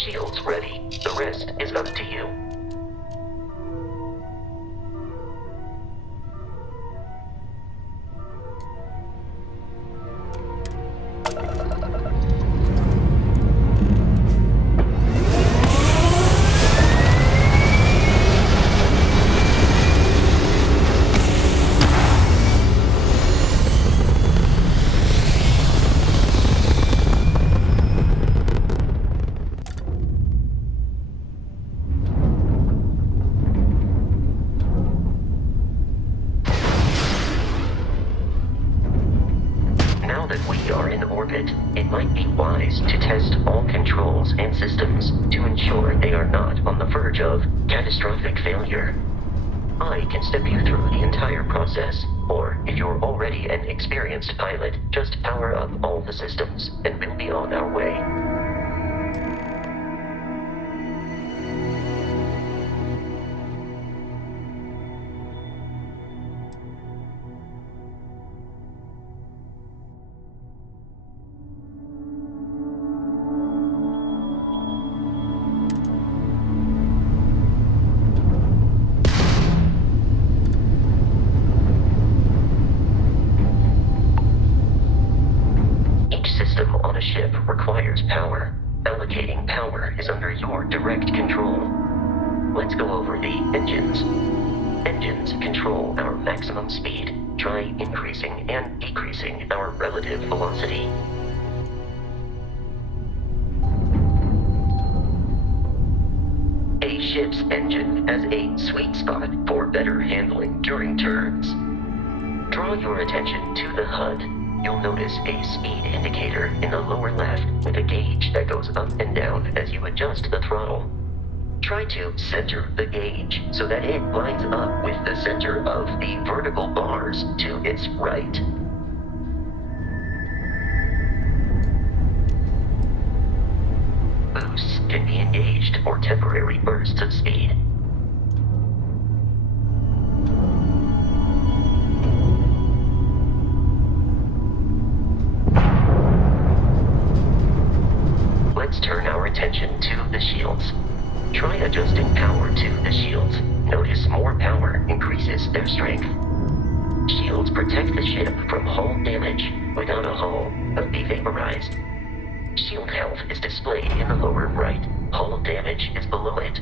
Shields ready. The rest is up to you. That we are in orbit, it might be wise to test all controls and systems to ensure they are not on the verge of catastrophic failure. I can step you through the entire process, or if you're already an experienced pilot, just power up all the systems and we'll be on our way. Ship requires power. Allocating power is under your direct control. Let's go over the engines. Engines control our maximum speed. Try increasing and decreasing our relative velocity. A ship's engine has a sweet spot for better handling during turns. Draw your attention to the HUD. You'll notice a speed indicator in the lower left with a gauge that goes up and down as you adjust the throttle. Try to center the gauge so that it lines up with the center of the vertical bars to its right. Boosts can be engaged for temporary bursts of speed. Let's turn our attention to the shields. Try adjusting power to the shields. Notice more power increases their strength. Shields protect the ship from hull damage. Without a hull, but be vaporized. Shield health is displayed in the lower right. Hull damage is below it.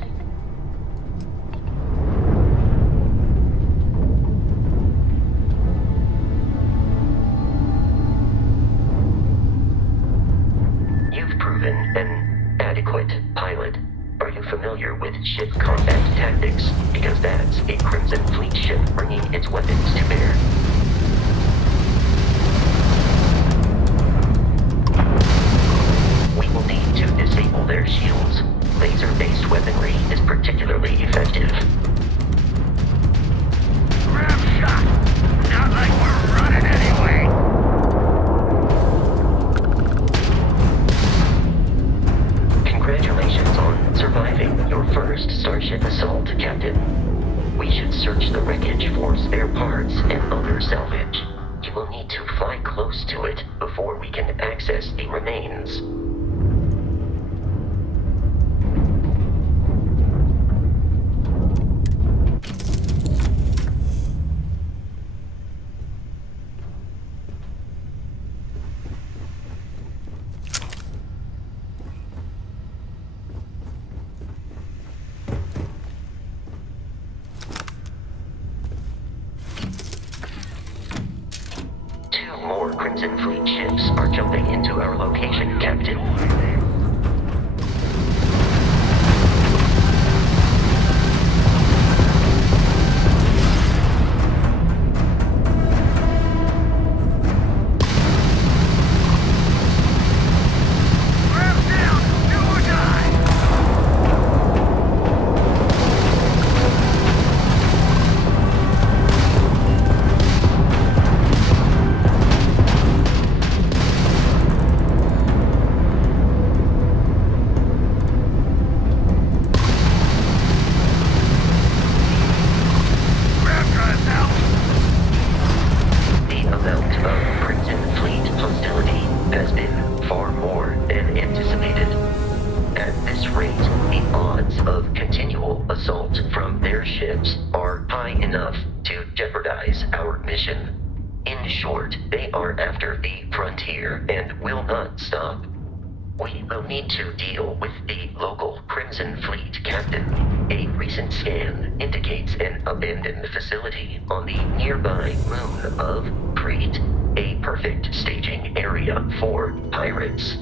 An adequate pilot. Are you familiar with ship combat tactics? Because that's a Crimson Fleet ship bringing its weapons to bear. We will need to disable their shields. Laser-based weaponry is particularly effective. Grab shot! Not like we're running anyway! Congratulations on surviving your first Starship assault, Captain. We should search the wreckage for spare parts and other salvage. You will need to fly close to it before we can access the remains. More Crimson Fleet ships are jumping into our location, Captain. their ships are high enough to jeopardize our mission. In short, they are after the frontier and will not stop. We will need to deal with the local Crimson Fleet captain. A recent scan indicates an abandoned facility on the nearby moon of Crete, a perfect staging area for pirates.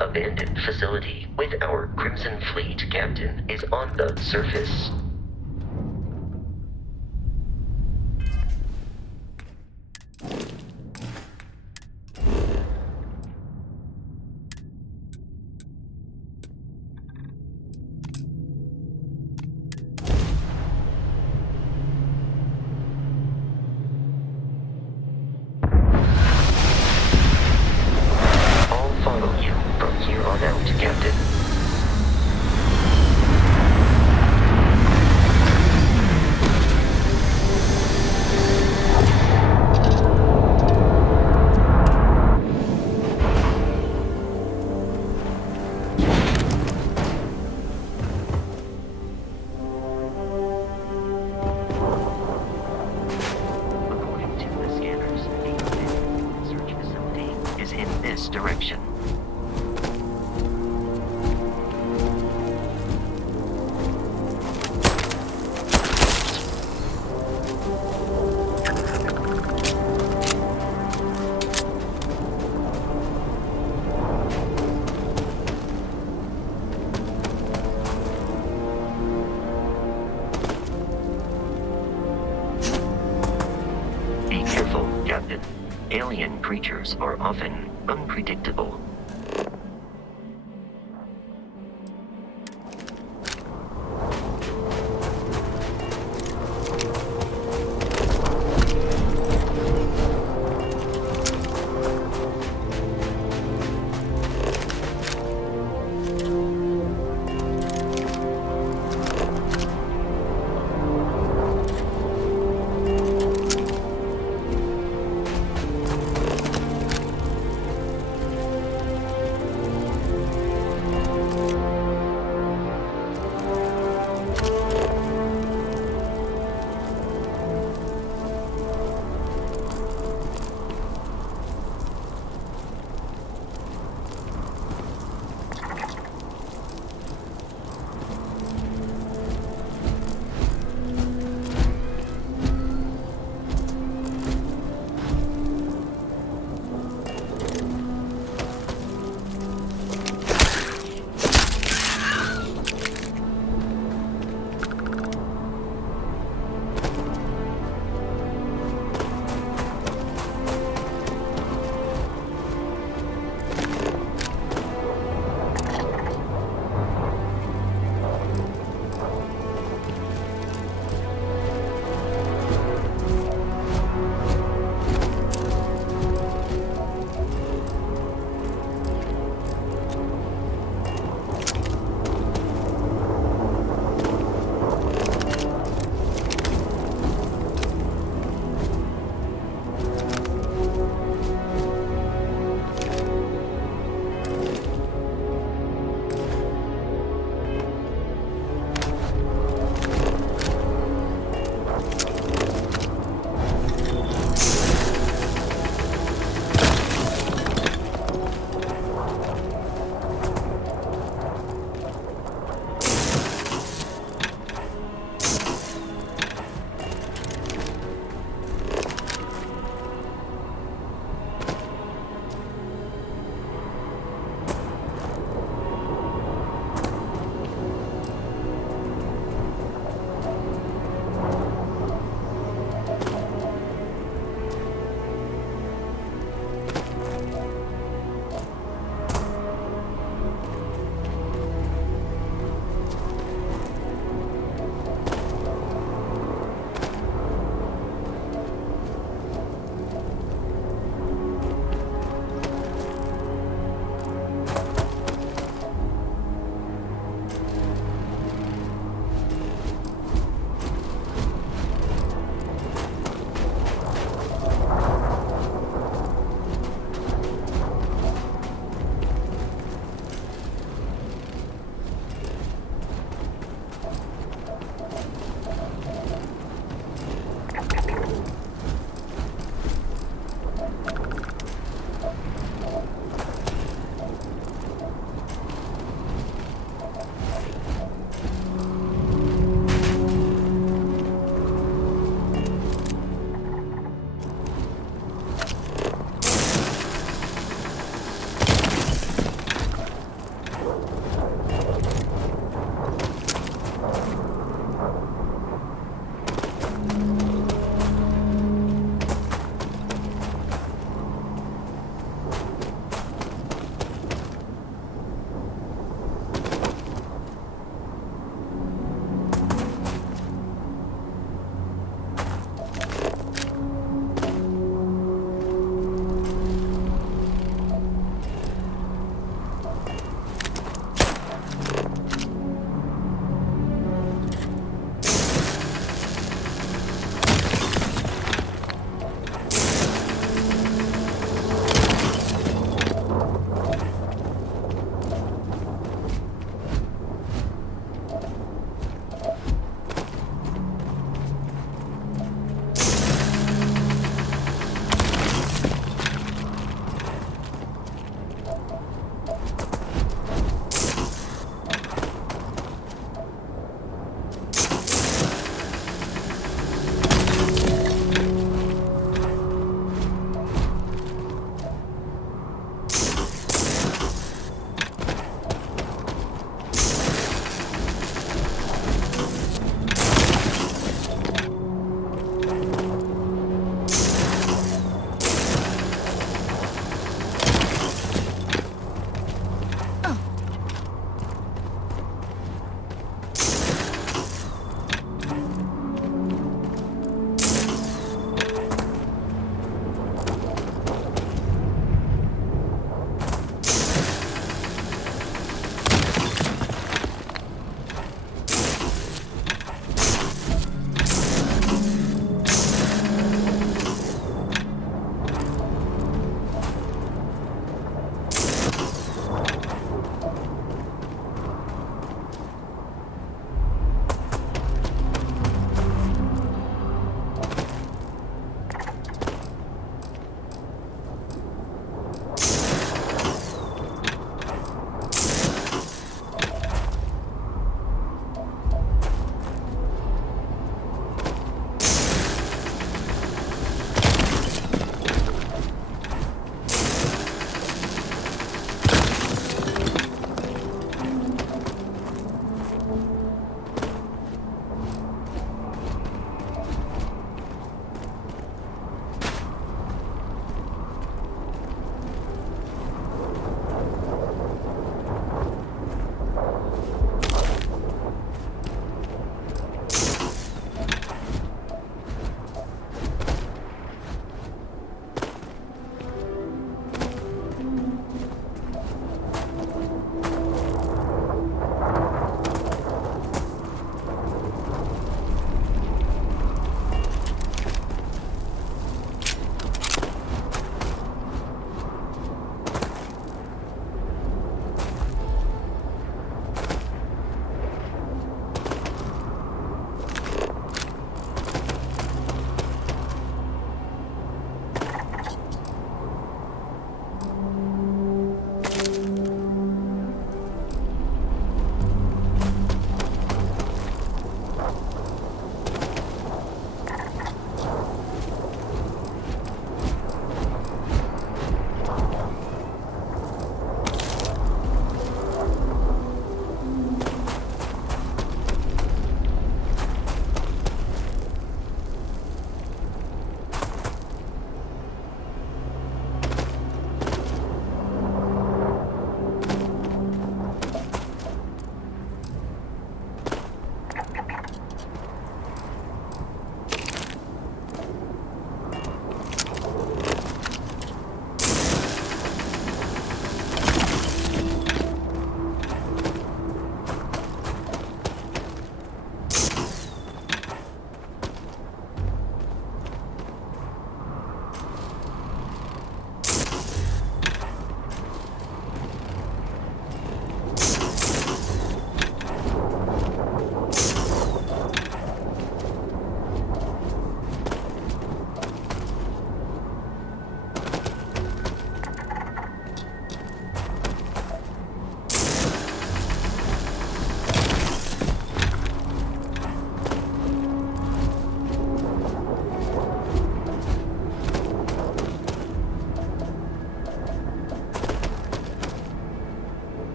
Abandoned facility with our Crimson Fleet captain is on the surface. I'll follow you from here on out, Captain. According to the scanners, the search facility is in this direction. Be careful, Captain. Alien creatures are often unpredictable.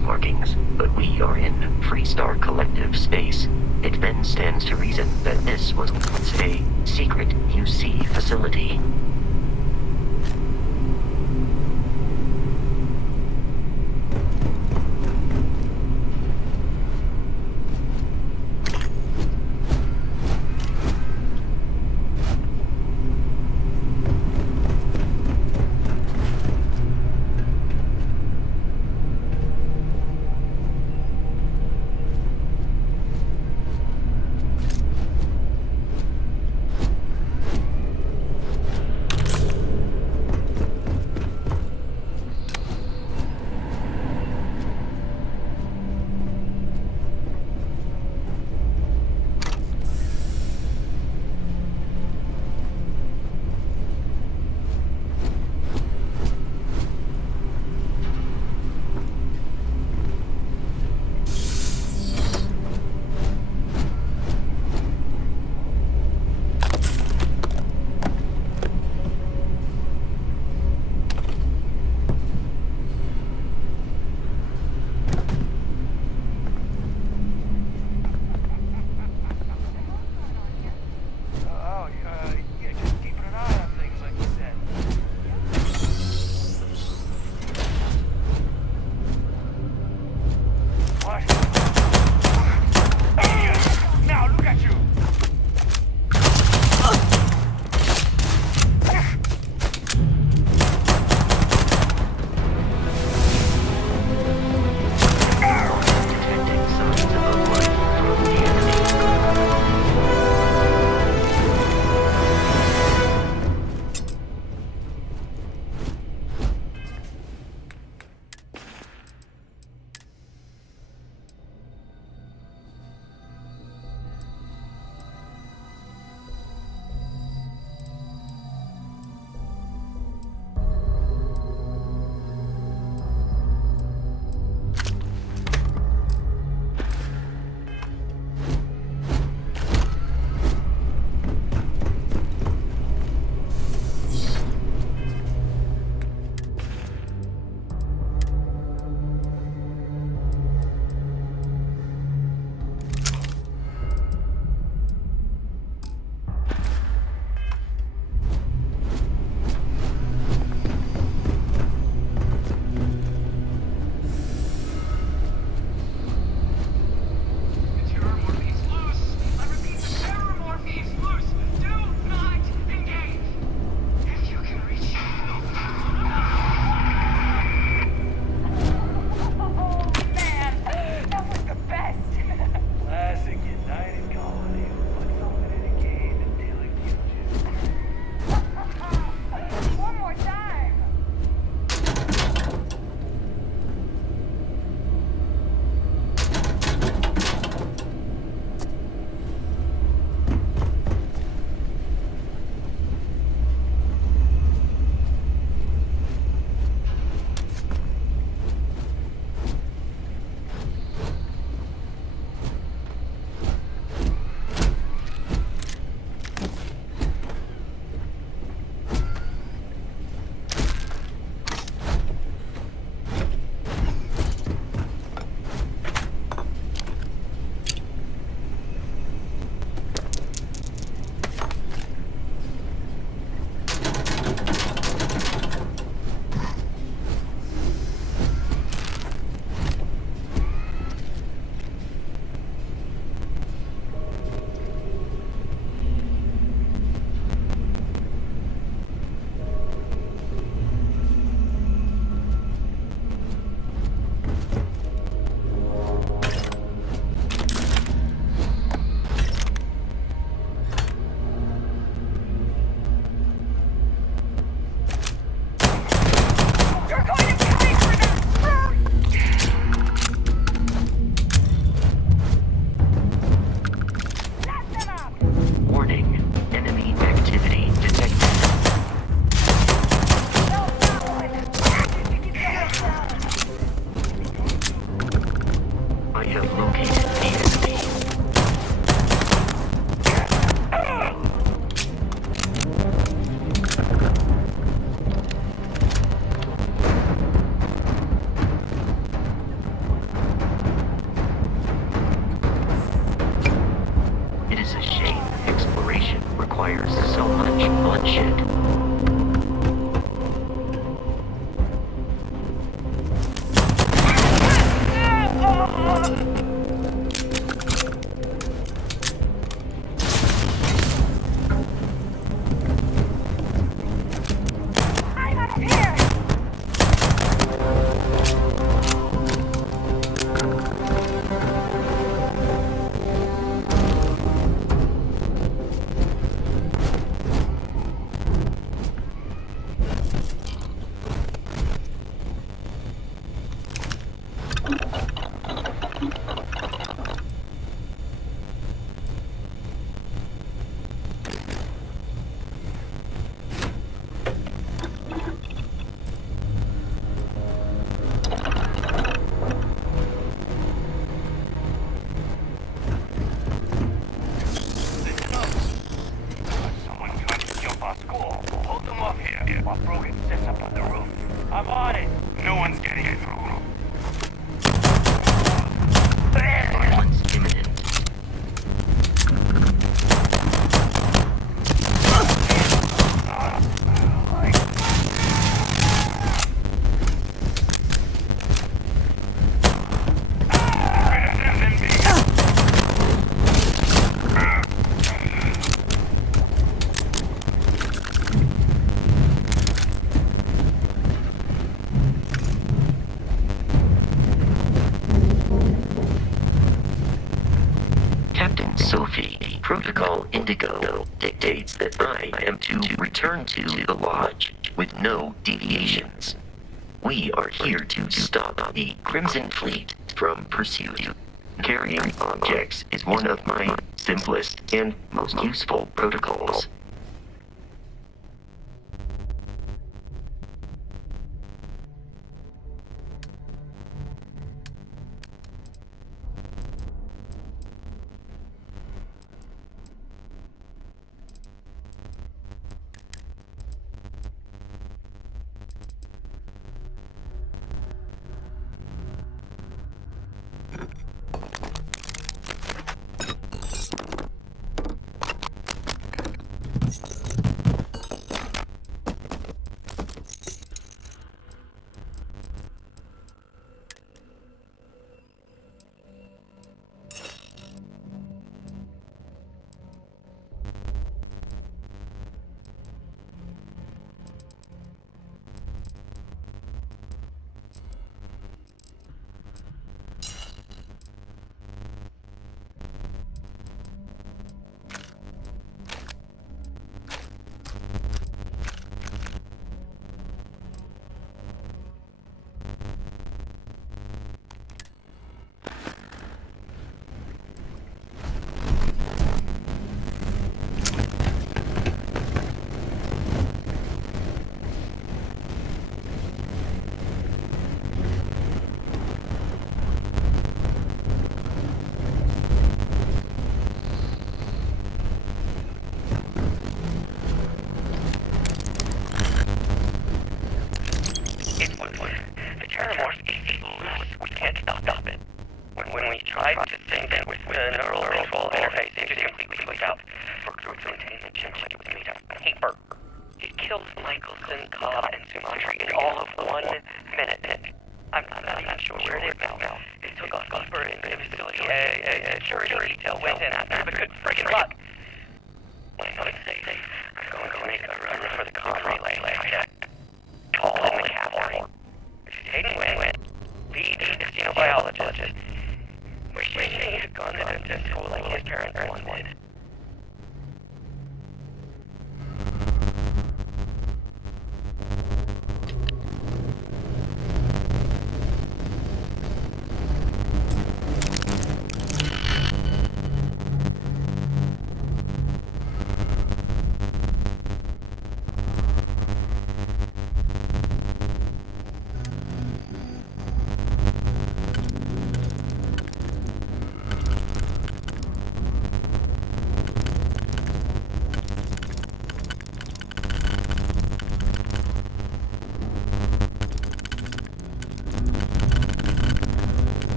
compass markings, but we are in Freestar Collective space. It then stands to reason that this was once a secret UC facility. requires so much bloodshed. Violence imminent. Captain Sophie, Protocol Indigo dictates that I am to return to the Lodge with no deviations. We are here to stop the Crimson Fleet from pursuit. Carrying objects is one of my simplest and most useful protocols.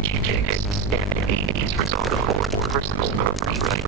digits, and 8 is reserved for personal property rights.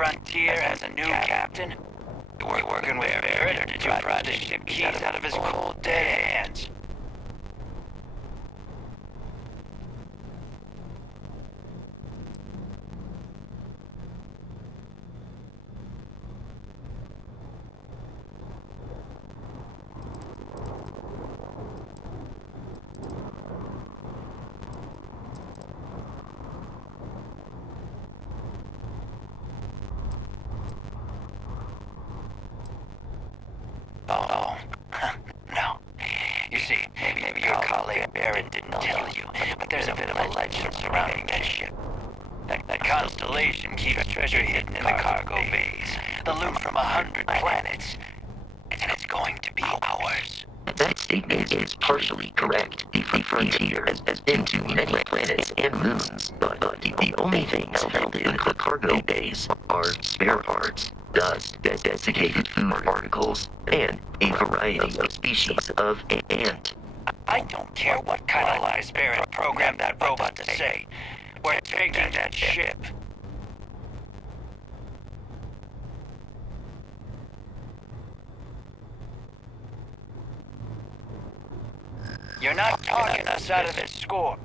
Frontier has a new captain. We're working with Barrett to pry the ship keys out of his cold dead hands. Oh, You see, maybe your colleague Baron didn't tell you, but there's a bit of a legend surrounding that ship. That constellation keeps treasure hidden in the cargo bays, the loot from 100 planets, and it's going to be ours. That statement is partially correct. The frontier has been to many planets and moons, but the only things held in the cargo bays are spare parts, dust, desiccated food particles, and a variety of species of ant. I don't care what kind of lies Baron programmed that robot to say. We're taking that ship. You're not talking us out of this score.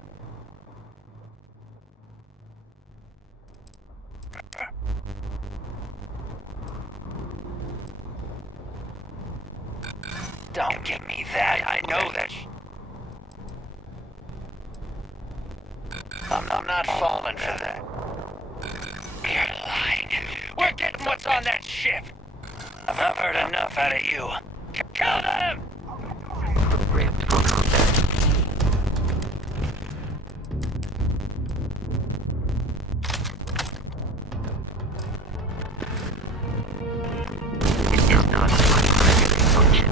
Don't give me that. I know that. I'm not falling for that. You're lying. We're getting what's on that ship. I've heard enough out of you. Kill them! Ripped for combat. It is not my primary function.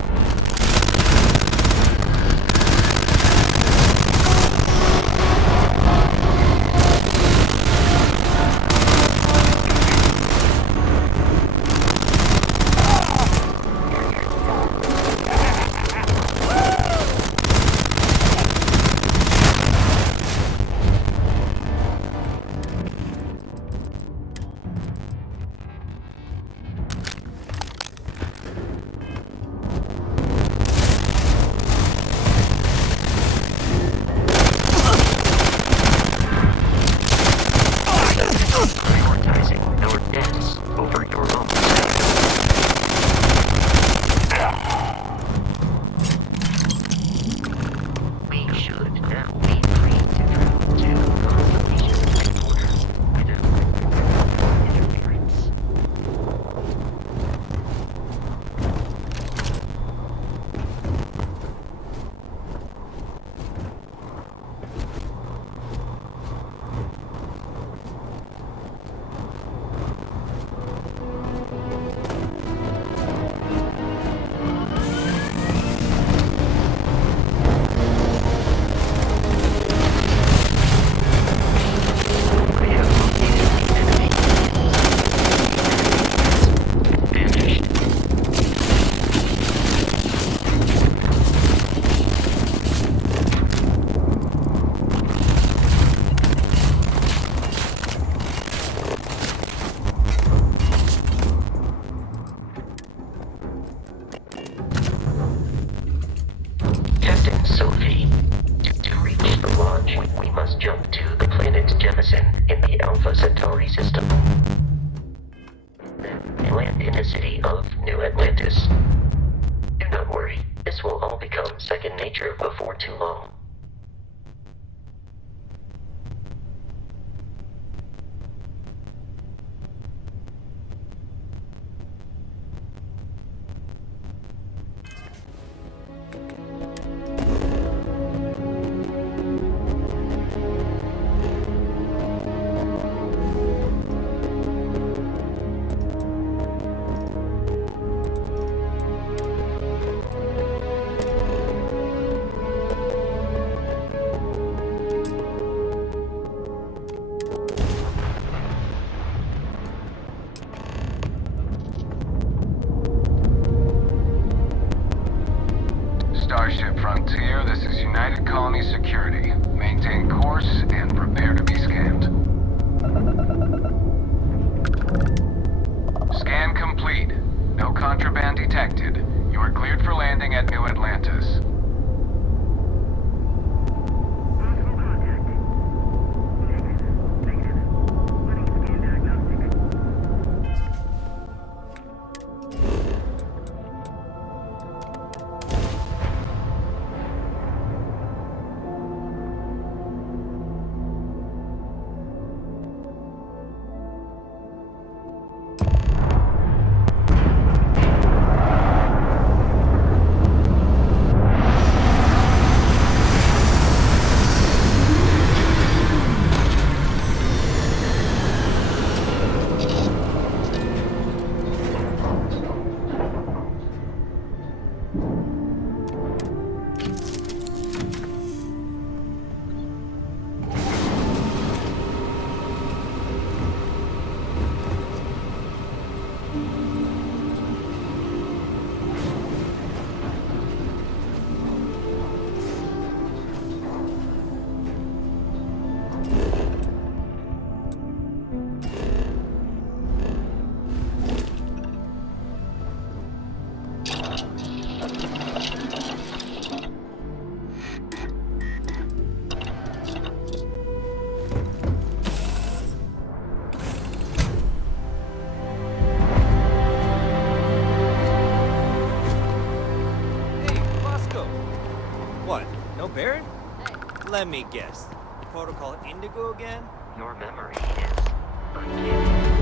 Starship Frontier, this is United Colony Security. Maintain course and prepare to be scanned. Scan complete. No contraband detected. You are cleared for landing at New Atlantis. Barrett? Let me guess. Protocol Indigo again? Your memory is uncanny.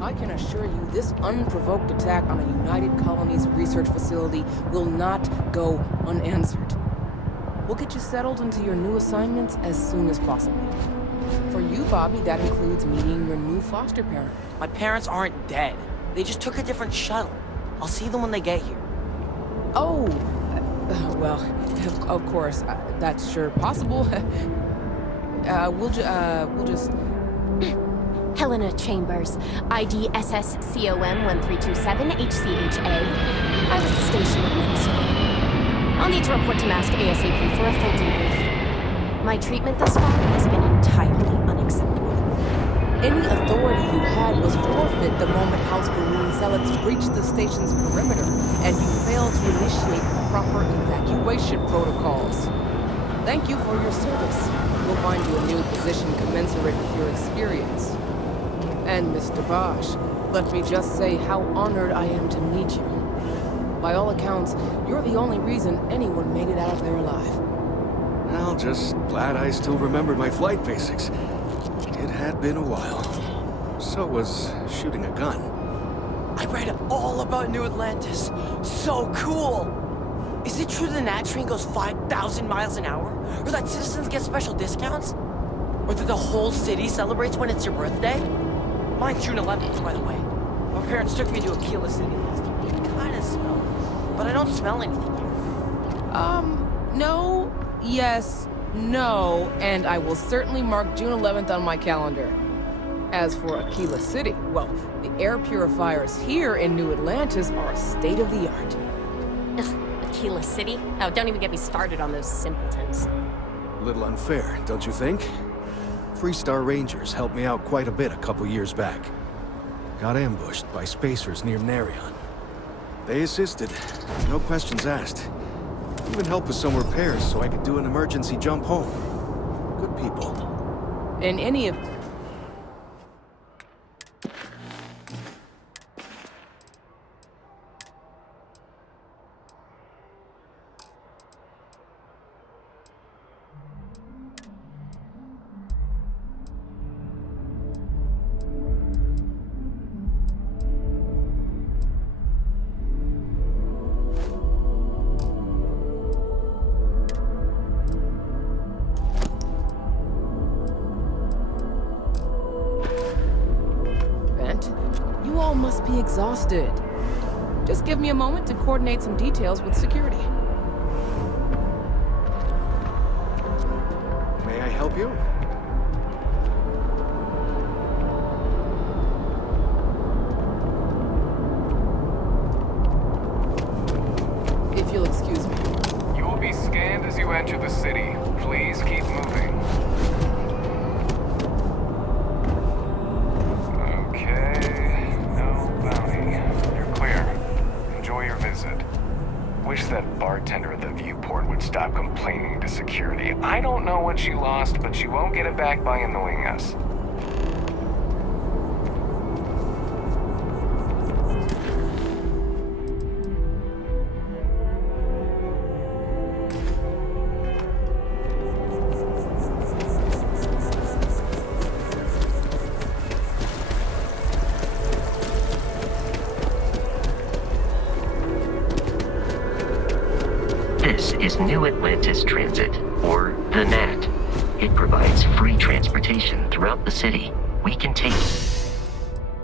I can assure you this unprovoked attack on a United Colonies research facility will not go unanswered. We'll get you settled into your new assignments as soon as possible. For you, Bobby, that includes meeting your new foster parent. My parents aren't dead. They just took a different shuttle. I'll see them when they get here. Oh, well, of course, that's sure possible. We'll just... Helena Chambers, ID SSCOM 1327 HCHA. I was the station administrator. I'll need to report to Mast ASAP for a full debrief. My treatment thus far has been entirely unacceptable. Any authority you had was forfeit the moment House Balloon Zealots breached the station's perimeter, and you failed to initiate proper evacuation protocols. Thank you for your service. We'll find you a new position commensurate with your experience. And Mr. Bosch, let me just say how honored I am to meet you. By all accounts, you're the only reason anyone made it out of there alive. Well, just glad I still remembered my flight basics. It had been a while. So was shooting a gun. I read all about New Atlantis. So cool! Is it true the Nat train goes 5,000 miles an hour? Or that citizens get special discounts? Or that the whole city celebrates when it's your birthday? Mine's June 11th, by the way. My parents took me to Aquila City last year. It kinda smelled, but I don't smell anything here. No, yes, no, and I will certainly mark June 11th on my calendar. As for Aquila City, well, the air purifiers here in New Atlantis are state-of-the-art. Ugh, Aquila City? Oh, don't even get me started on those simpletons. A little unfair, don't you think? Freestar Rangers helped me out quite a bit a couple years back. Got ambushed by spacers near Narion. They assisted, no questions asked. Even helped with some repairs so I could do an emergency jump home. Good people. In any of... You all must be exhausted. Just give me a moment to coordinate some details with security. May I help you? If you'll excuse me. You will be scanned as you enter the city. Please keep moving. Okay, no bounty. You're clear. Enjoy your visit. Wish that bartender at the viewport would stop complaining to security. I don't know what you lost, but you won't get it back by annoying us. This is New Atlantis Transit, or the NAT. It provides free transportation throughout the city. We can take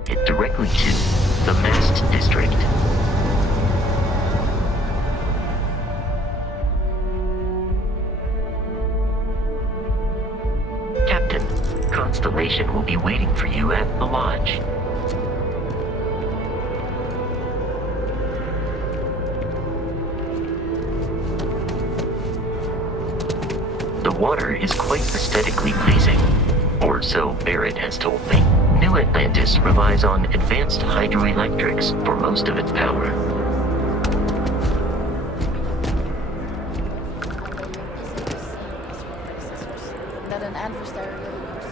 it directly to the Mast District. Captain, Constellation will be waiting for you at the lodge. The water is quite aesthetically pleasing, or so Barrett has told me. New Atlantis relies on advanced hydroelectrics for most of its power. then and for stereo use.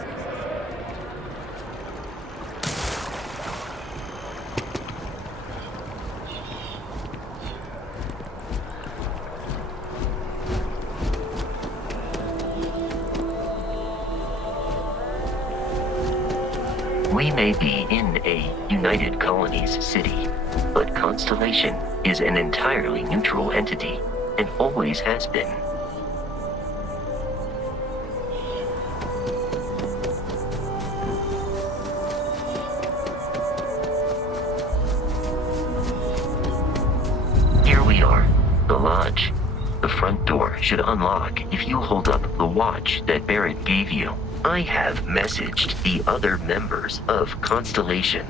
We may be in a United Colonies city, but Constellation is an entirely neutral entity, and always has been. Here we are, the lodge. The front door should unlock if you hold up the watch that Barrett gave you. I have messaged the other members of Constellation.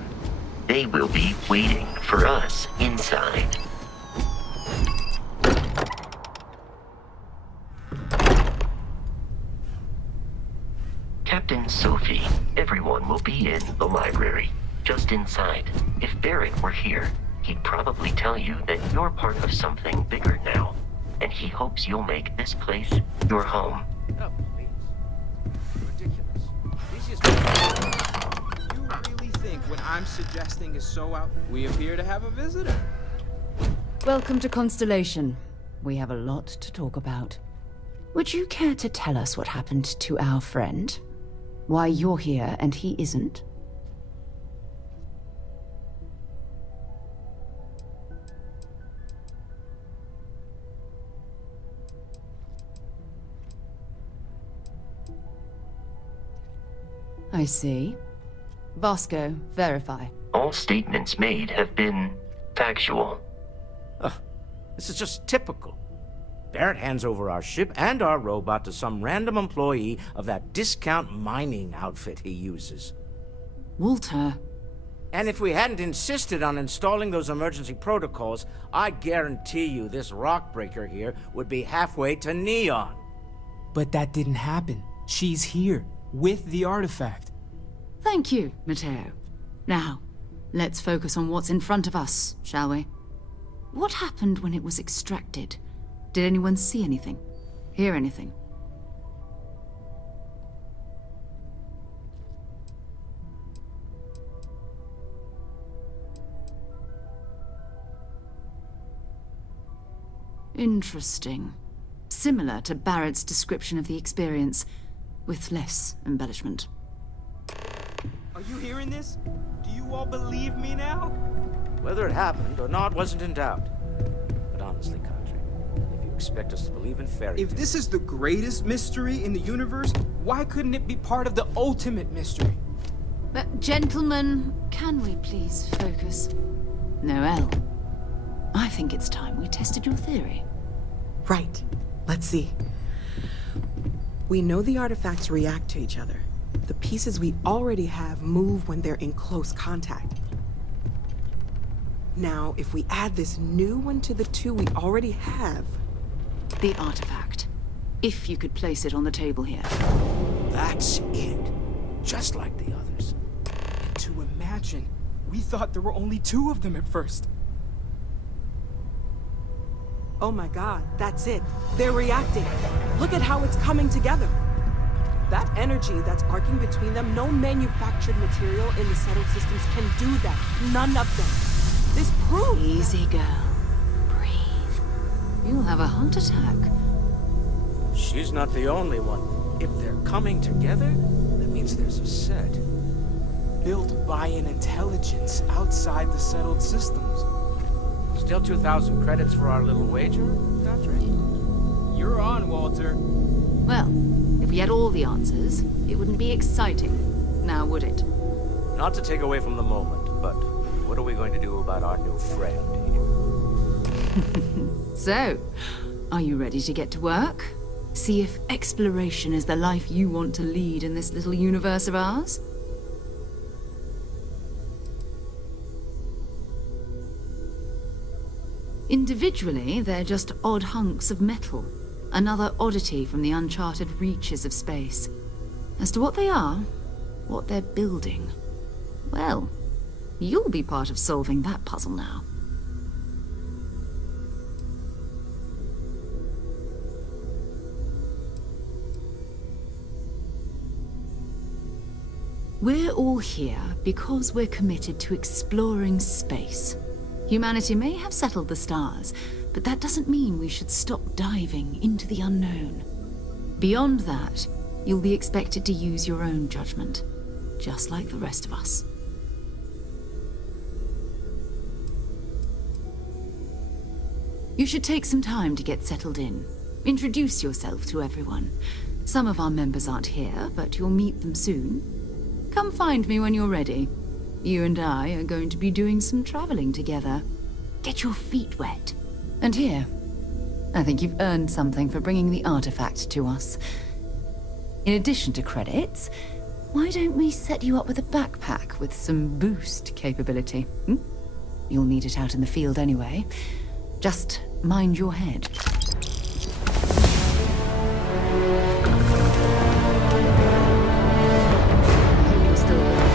They will be waiting for us inside. Captain Sophie, everyone will be in the library, just inside. If Barrett were here, he'd probably tell you that you're part of something bigger now, and he hopes you'll make this place your home. Oh, please. Ridiculous. You really think what I'm suggesting is so out? We appear to have a visitor. Welcome to Constellation. We have a lot to talk about. Would you care to tell us what happened to our friend? Why you're here and he isn't? I see. Vasco, verify. All statements made have been factual. This is just typical. Barrett hands over our ship and our robot to some random employee of that discount mining outfit he uses. Walter. And if we hadn't insisted on installing those emergency protocols, I guarantee you this rock breaker here would be halfway to Neon. But that didn't happen. She's here, with the artifact. Thank you, Matteo. Now, let's focus on what's in front of us, shall we? What happened when it was extracted? Did anyone see anything? Hear anything? Interesting. Similar to Barrett's description of the experience, with less embellishment. Are you hearing this? Do you all believe me now? Whether it happened or not wasn't in doubt. But honestly, Country, if you expect us to believe in fairy If this is the greatest mystery in the universe, why couldn't it be part of the ultimate mystery? But gentlemen, can we please focus? Noel, I think it's time we tested your theory. Right. Let's see. We know the artifacts react to each other. The pieces we already have move when they're in close contact. Now, if we add this new one to the two we already have... The artifact. If you could place it on the table here. That's it. Just like the others. And to imagine, we thought there were only two of them at first. Oh my god, that's it. They're reacting. Look at how it's coming together. That energy that's arcing between them, no manufactured material in the settled systems can do that. None of them. This proves... Easy, girl. Breathe. You'll have a heart attack. She's not the only one. If they're coming together, that means there's a set. Built by an intelligence outside the settled systems. Still 2,000 credits for our little wager, Patrick? You're on, Walter. Well, if we had all the answers, it wouldn't be exciting, now would it? Not to take away from the moment, but what are we going to do about our new friend here? So, are you ready to get to work? See if exploration is the life you want to lead in this little universe of ours? Individually, they're just odd hunks of metal. Another oddity from the uncharted reaches of space. As to what they are, what they're building, well, you'll be part of solving that puzzle now. We're all here because we're committed to exploring space. Humanity may have settled the stars, but that doesn't mean we should stop diving into the unknown. Beyond that, you'll be expected to use your own judgment, just like the rest of us. You should take some time to get settled in. Introduce yourself to everyone. Some of our members aren't here, but you'll meet them soon. Come find me when you're ready. You and I are going to be doing some traveling together. Get your feet wet. And here, I think you've earned something for bringing the artifact to us. In addition to credits, why don't we set you up with a backpack with some boost capability? You'll need it out in the field anyway. Just mind your head. I hope you're still there.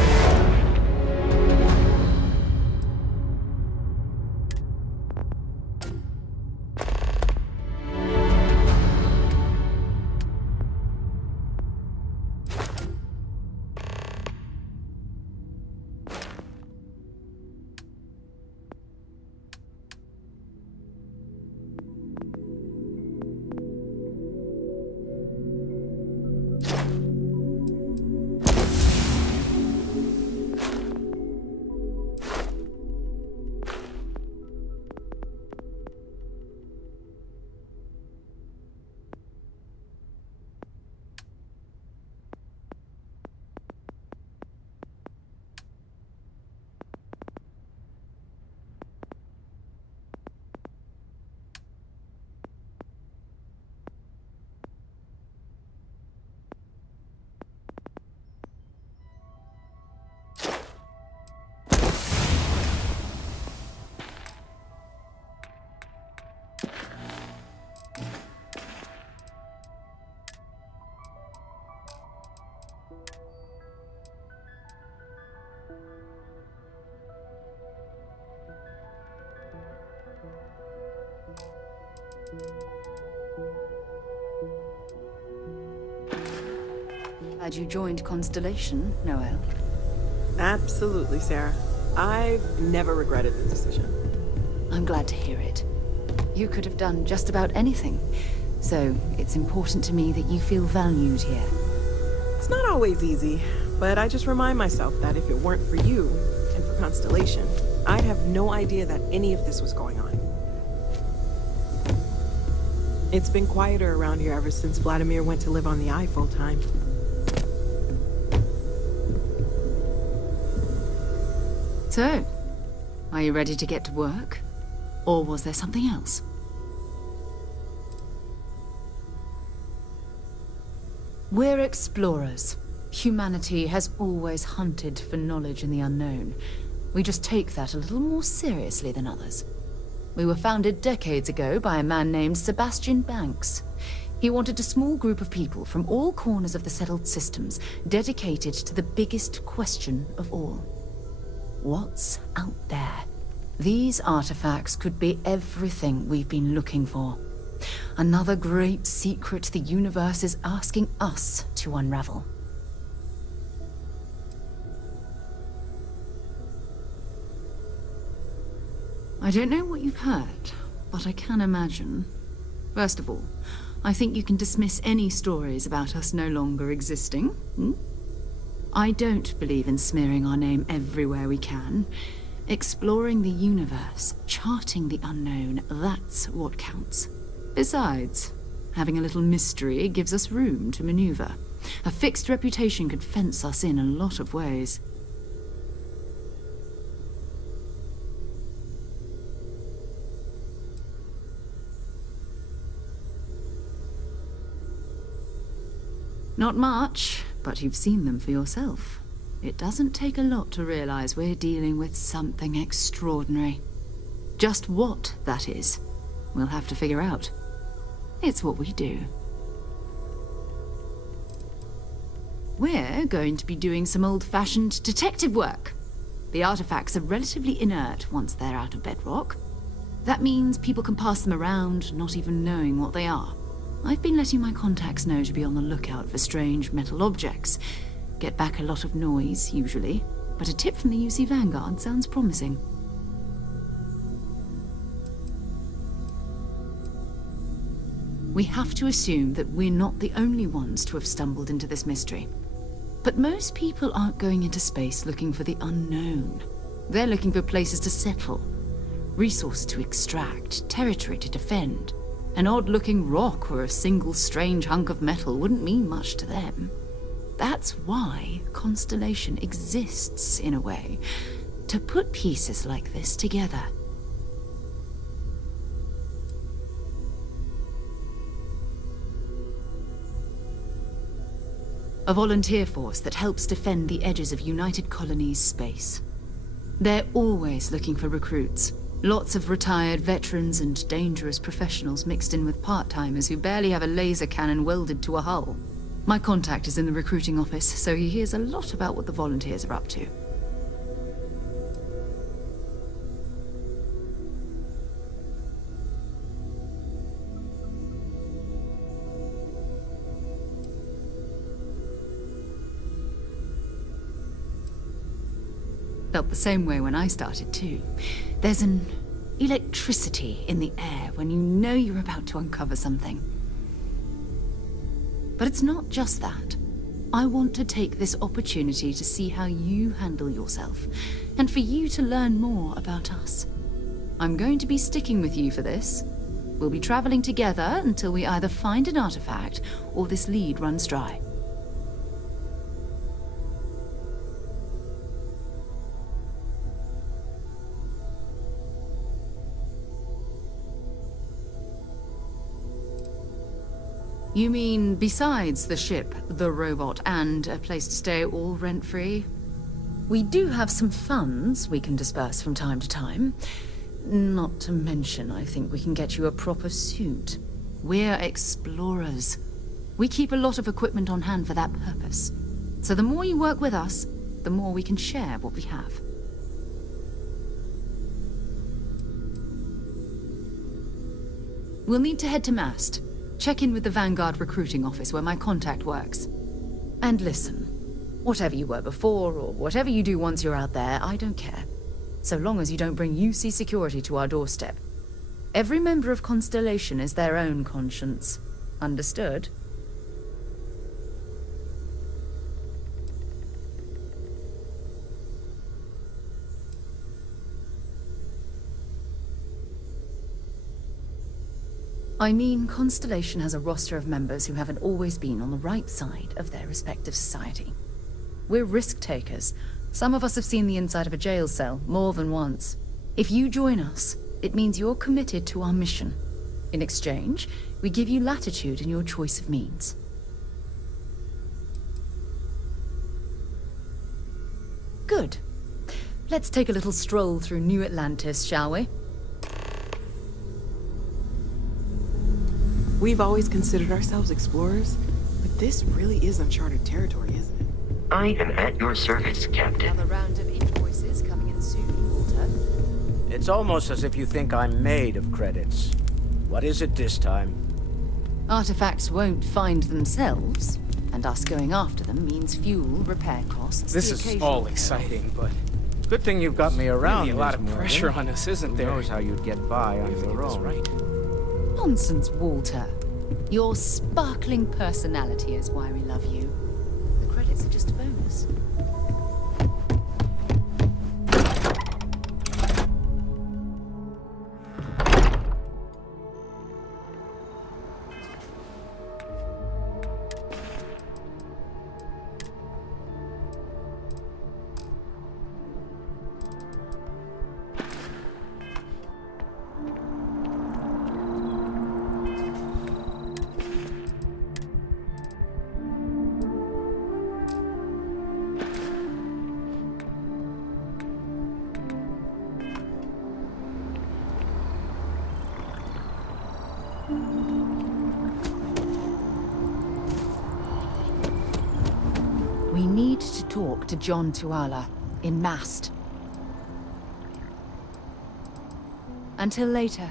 Glad you joined Constellation, Noel. Absolutely, Sarah. I've never regretted the decision. I'm glad to hear it. You could have done just about anything, so it's important to me that you feel valued here. It's not always easy, but I just remind myself that if it weren't for you, and for Constellation, I'd have no idea that any of this was going on. It's been quieter around here ever since Vladimir went to live on the Eye full-time. So, are you ready to get to work? Or was there something else? We're explorers. Humanity has always hunted for knowledge in the unknown. We just take that a little more seriously than others. We were founded decades ago by a man named Sebastian Banks. He wanted a small group of people from all corners of the settled systems dedicated to the biggest question of all. What's out there? These artifacts could be everything we've been looking for. Another great secret the universe is asking us to unravel. I don't know what you've heard, but I can imagine. First of all, I think you can dismiss any stories about us no longer existing. I don't believe in smearing our name everywhere we can. Exploring the universe, charting the unknown, that's what counts. Besides, having a little mystery gives us room to maneuver. A fixed reputation could fence us in a lot of ways. Not much, but you've seen them for yourself. It doesn't take a lot to realize we're dealing with something extraordinary. Just what that is, we'll have to figure out. It's what we do. We're going to be doing some old-fashioned detective work. The artifacts are relatively inert once they're out of bedrock. That means people can pass them around, not even knowing what they are. I've been letting my contacts know to be on the lookout for strange metal objects. Get back a lot of noise, usually, but a tip from the UC Vanguard sounds promising. We have to assume that we're not the only ones to have stumbled into this mystery. But most people aren't going into space looking for the unknown. They're looking for places to settle, resources to extract, territory to defend. An odd-looking rock or a single strange hunk of metal wouldn't mean much to them. That's why Constellation exists, in a way, to put pieces like this together. A volunteer force that helps defend the edges of United Colonies space. They're always looking for recruits. Lots of retired veterans and dangerous professionals mixed in with part-timers who barely have a laser cannon welded to a hull. My contact is in the recruiting office, so he hears a lot about what the volunteers are up to. Felt the same way when I started too. There's an electricity in the air when you know you're about to uncover something. But it's not just that. I want to take this opportunity to see how you handle yourself, and for you to learn more about us. I'm going to be sticking with you for this. We'll be traveling together until we either find an artifact or this lead runs dry. You mean besides the ship, the robot, and a place to stay all rent-free? We do have some funds we can disperse from time to time. Not to mention, I think we can get you a proper suit. We're explorers. We keep a lot of equipment on hand for that purpose. So the more you work with us, the more we can share what we have. We'll need to head to Mast. Check in with the Vanguard recruiting office where my contact works. And listen, whatever you were before, or whatever you do once you're out there, I don't care. So long as you don't bring UC security to our doorstep. Every member of Constellation is their own conscience. Understood? I mean, Constellation has a roster of members who haven't always been on the right side of their respective society. We're risk-takers. Some of us have seen the inside of a jail cell more than once. If you join us, it means you're committed to our mission. In exchange, we give you latitude in your choice of means. Good. Let's take a little stroll through New Atlantis, shall we? We've always considered ourselves explorers, but this really is uncharted territory, isn't it? I am at your service, Captain. Another round of invoices coming in soon, Walter. It's almost as if you think I'm made of credits. What is it this time? Artifacts won't find themselves, and us going after them means fuel, repair costs. This the is occasional all payoff. exciting, but Good thing you've got me around. really a lot of Ms. Morgan. pressure on us, isn't there? Who knows how you'd get by on If your it was own. right. Nonsense, Walter. Your sparkling personality is why we love you. The credits are just a bonus. We need to talk to John Tuala in Mast. Until later.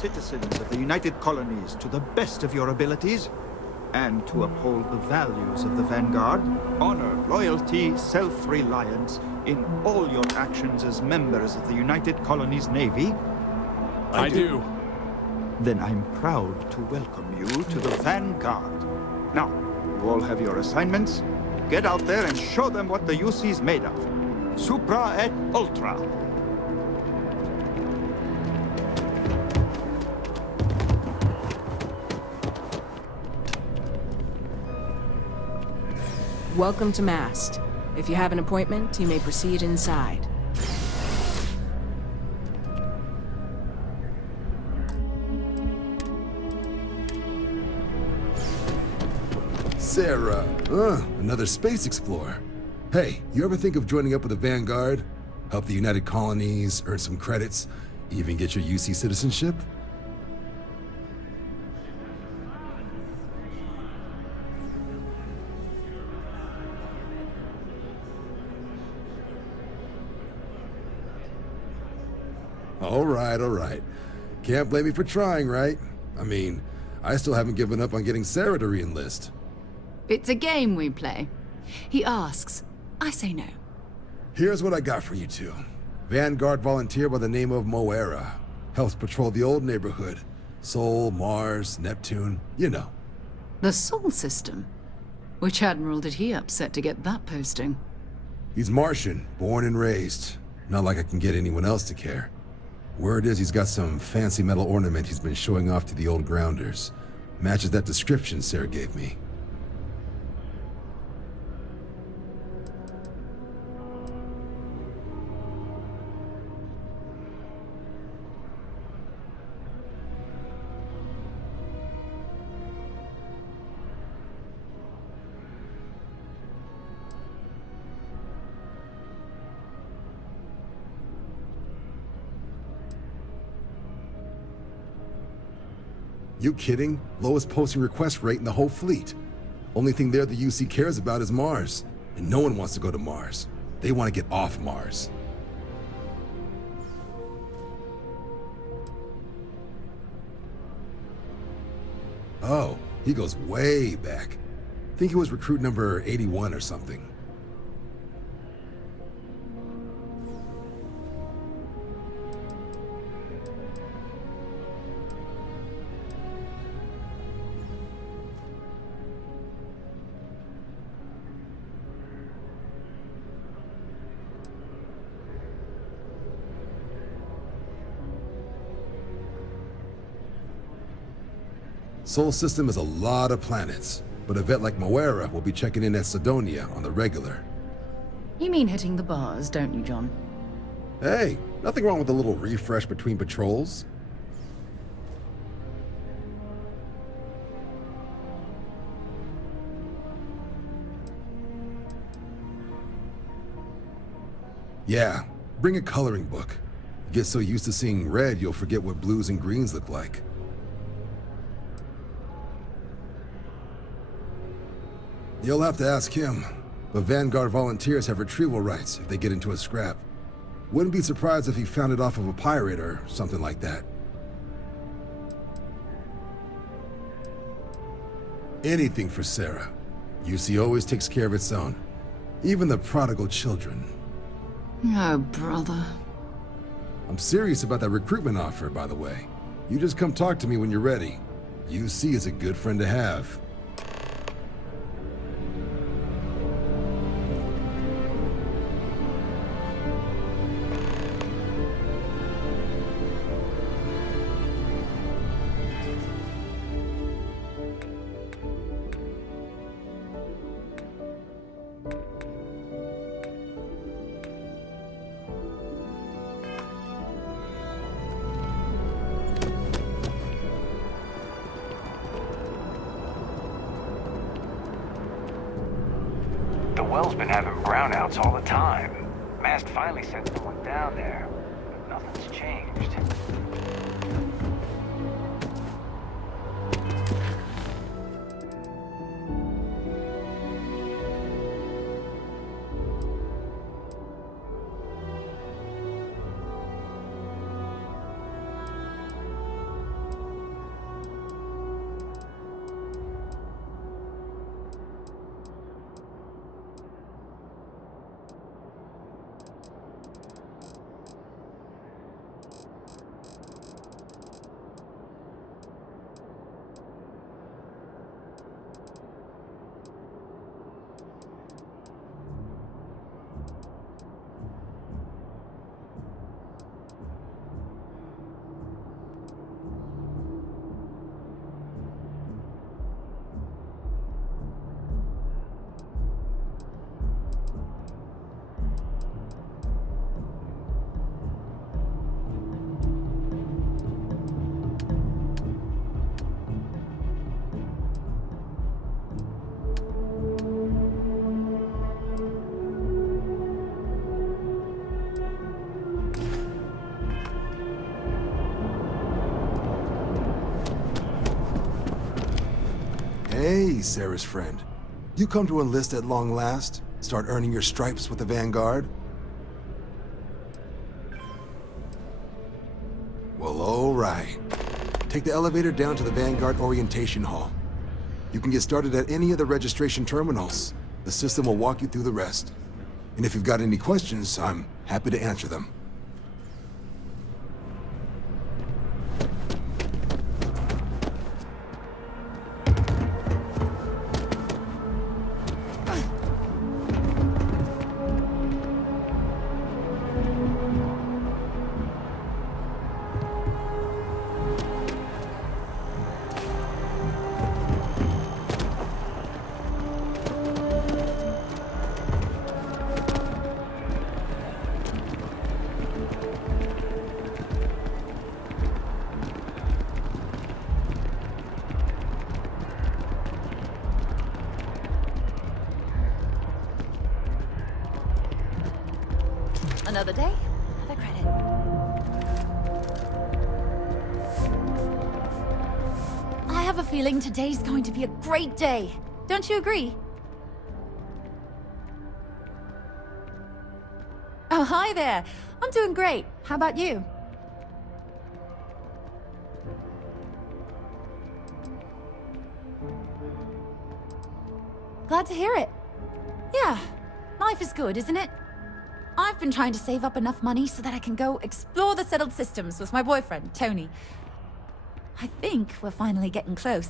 citizens of the United Colonies to the best of your abilities, and to uphold the values of the Vanguard, honor, loyalty, self-reliance in all your actions as members of the United Colonies Navy? I do. Then I'm proud to welcome you to the Vanguard. Now, you all have your assignments. Get out there and show them what the UC's made of. Supra et Ultra. Welcome to Mast. If you have an appointment, you may proceed inside. Sarah, another space explorer. Hey, you ever think of joining up with the Vanguard? Help the United Colonies, earn some credits, even get your UC citizenship? All right. Can't blame me for trying, right? I mean, I still haven't given up on getting Sarah to re-enlist. It's a game we play. He asks, I say no. Here's what I got for you two. Vanguard volunteer by the name of Moera. Helps patrol the old neighborhood. Sol, Mars, Neptune, you know. The Sol system? Which admiral did he upset to get that posting? He's Martian, born and raised. Not like I can get anyone else to care. Word is he's got some fancy metal ornament he's been showing off to the old grounders. Matches that description Sarah gave me. You kidding? Lowest posting request rate in the whole fleet. Only thing there the UC cares about is Mars. And no one wants to go to Mars. They want to get off Mars. Oh, he goes way back. Think he was recruit number 81 or something. Sol system is a lot of planets, but a vet like Moera will be checking in at Sidonia on the regular. You mean hitting the bars, don't you, John? Hey, nothing wrong with a little refresh between patrols. Yeah, bring a coloring book. You get so used to seeing red, you'll forget what blues and greens look like. You'll have to ask him, but Vanguard volunteers have retrieval rights if they get into a scrap. Wouldn't be surprised if he found it off of a pirate or something like that. Anything for Sarah. UC always takes care of its own. Even the prodigal children. Oh, brother. I'm serious about that recruitment offer, by the way. You just come talk to me when you're ready. UC is a good friend to have. The well's been having brownouts all the time. Mast finally sent someone down there, but nothing's changed. Please, Sarah's friend. You come to enlist at long last? Start earning your stripes with the Vanguard? Well, all right. Take the elevator down to the Vanguard Orientation Hall. You can get started at any of the registration terminals. The system will walk you through the rest. And if you've got any questions, I'm happy to answer them. Another day, another credit. I have a feeling today's going to be a great day. Don't you agree? Oh, hi there. I'm doing great. How about you? Glad to hear it. Yeah, life is good, isn't it? I've been trying to save up enough money so that I can go explore the settled systems with my boyfriend, Tony. I think we're finally getting close.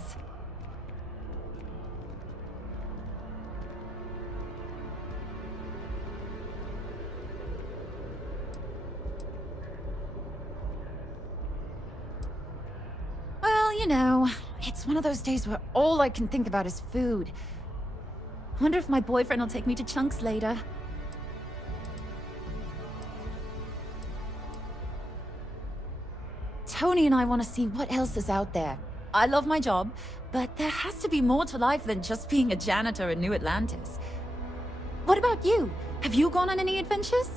Well, you know, it's one of those days where all I can think about is food. I wonder if my boyfriend will take me to Chunks later. Tony and I want to see what else is out there. I love my job, but there has to be more to life than just being a janitor in New Atlantis. What about you? Have you gone on any adventures?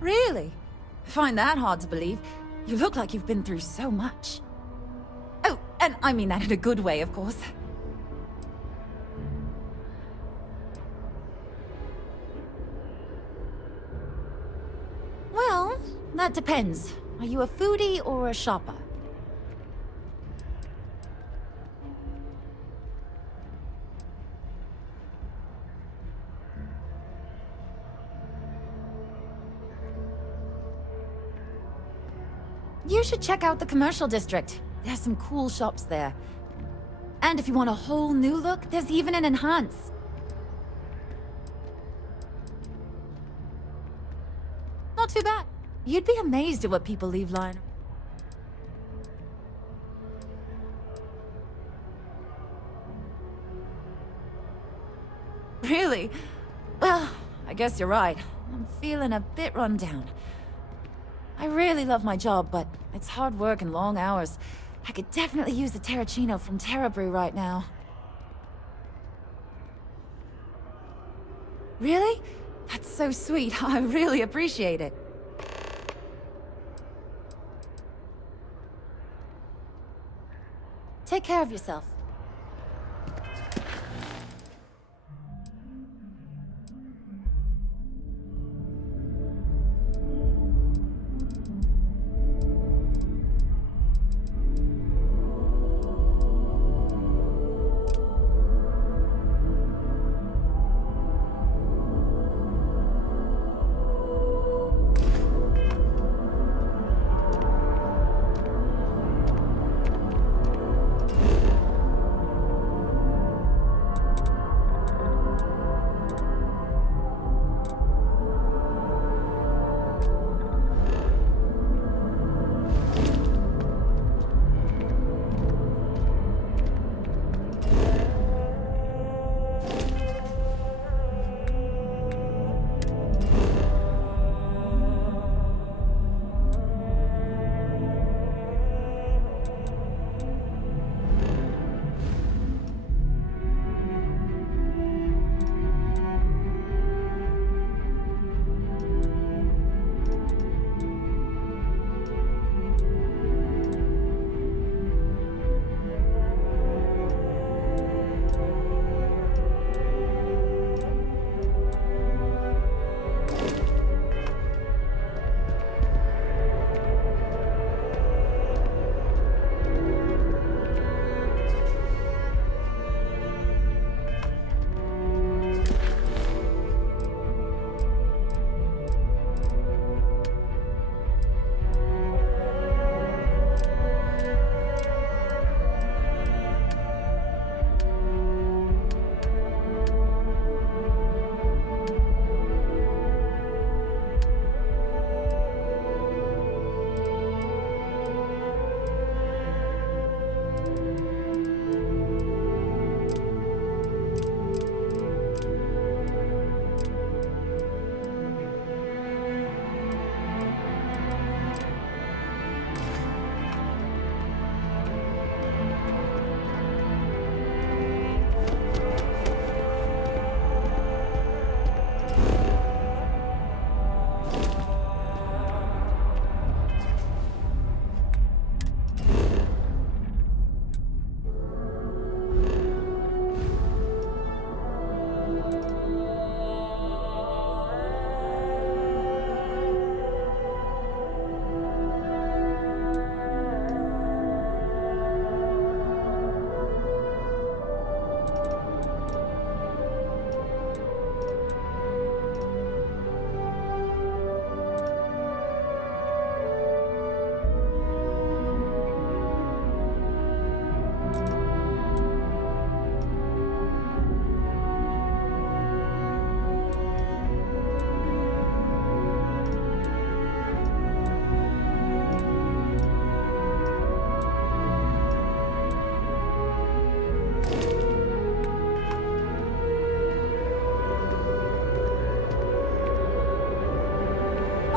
Really? I find that hard to believe. You look like you've been through so much. Oh, and I mean that in a good way, of course. Well, that depends. Are you a foodie or a shopper? You should check out the commercial district. There's some cool shops there. And if you want a whole new look, there's even an enhance. Not too bad. You'd be amazed at what people leave lying. Really? Well, I guess you're right. I'm feeling a bit run down. I really love my job, but it's hard work and long hours. I could definitely use a Terracino from Terra Brew right now. Really? That's so sweet. I really appreciate it. Take care of yourself.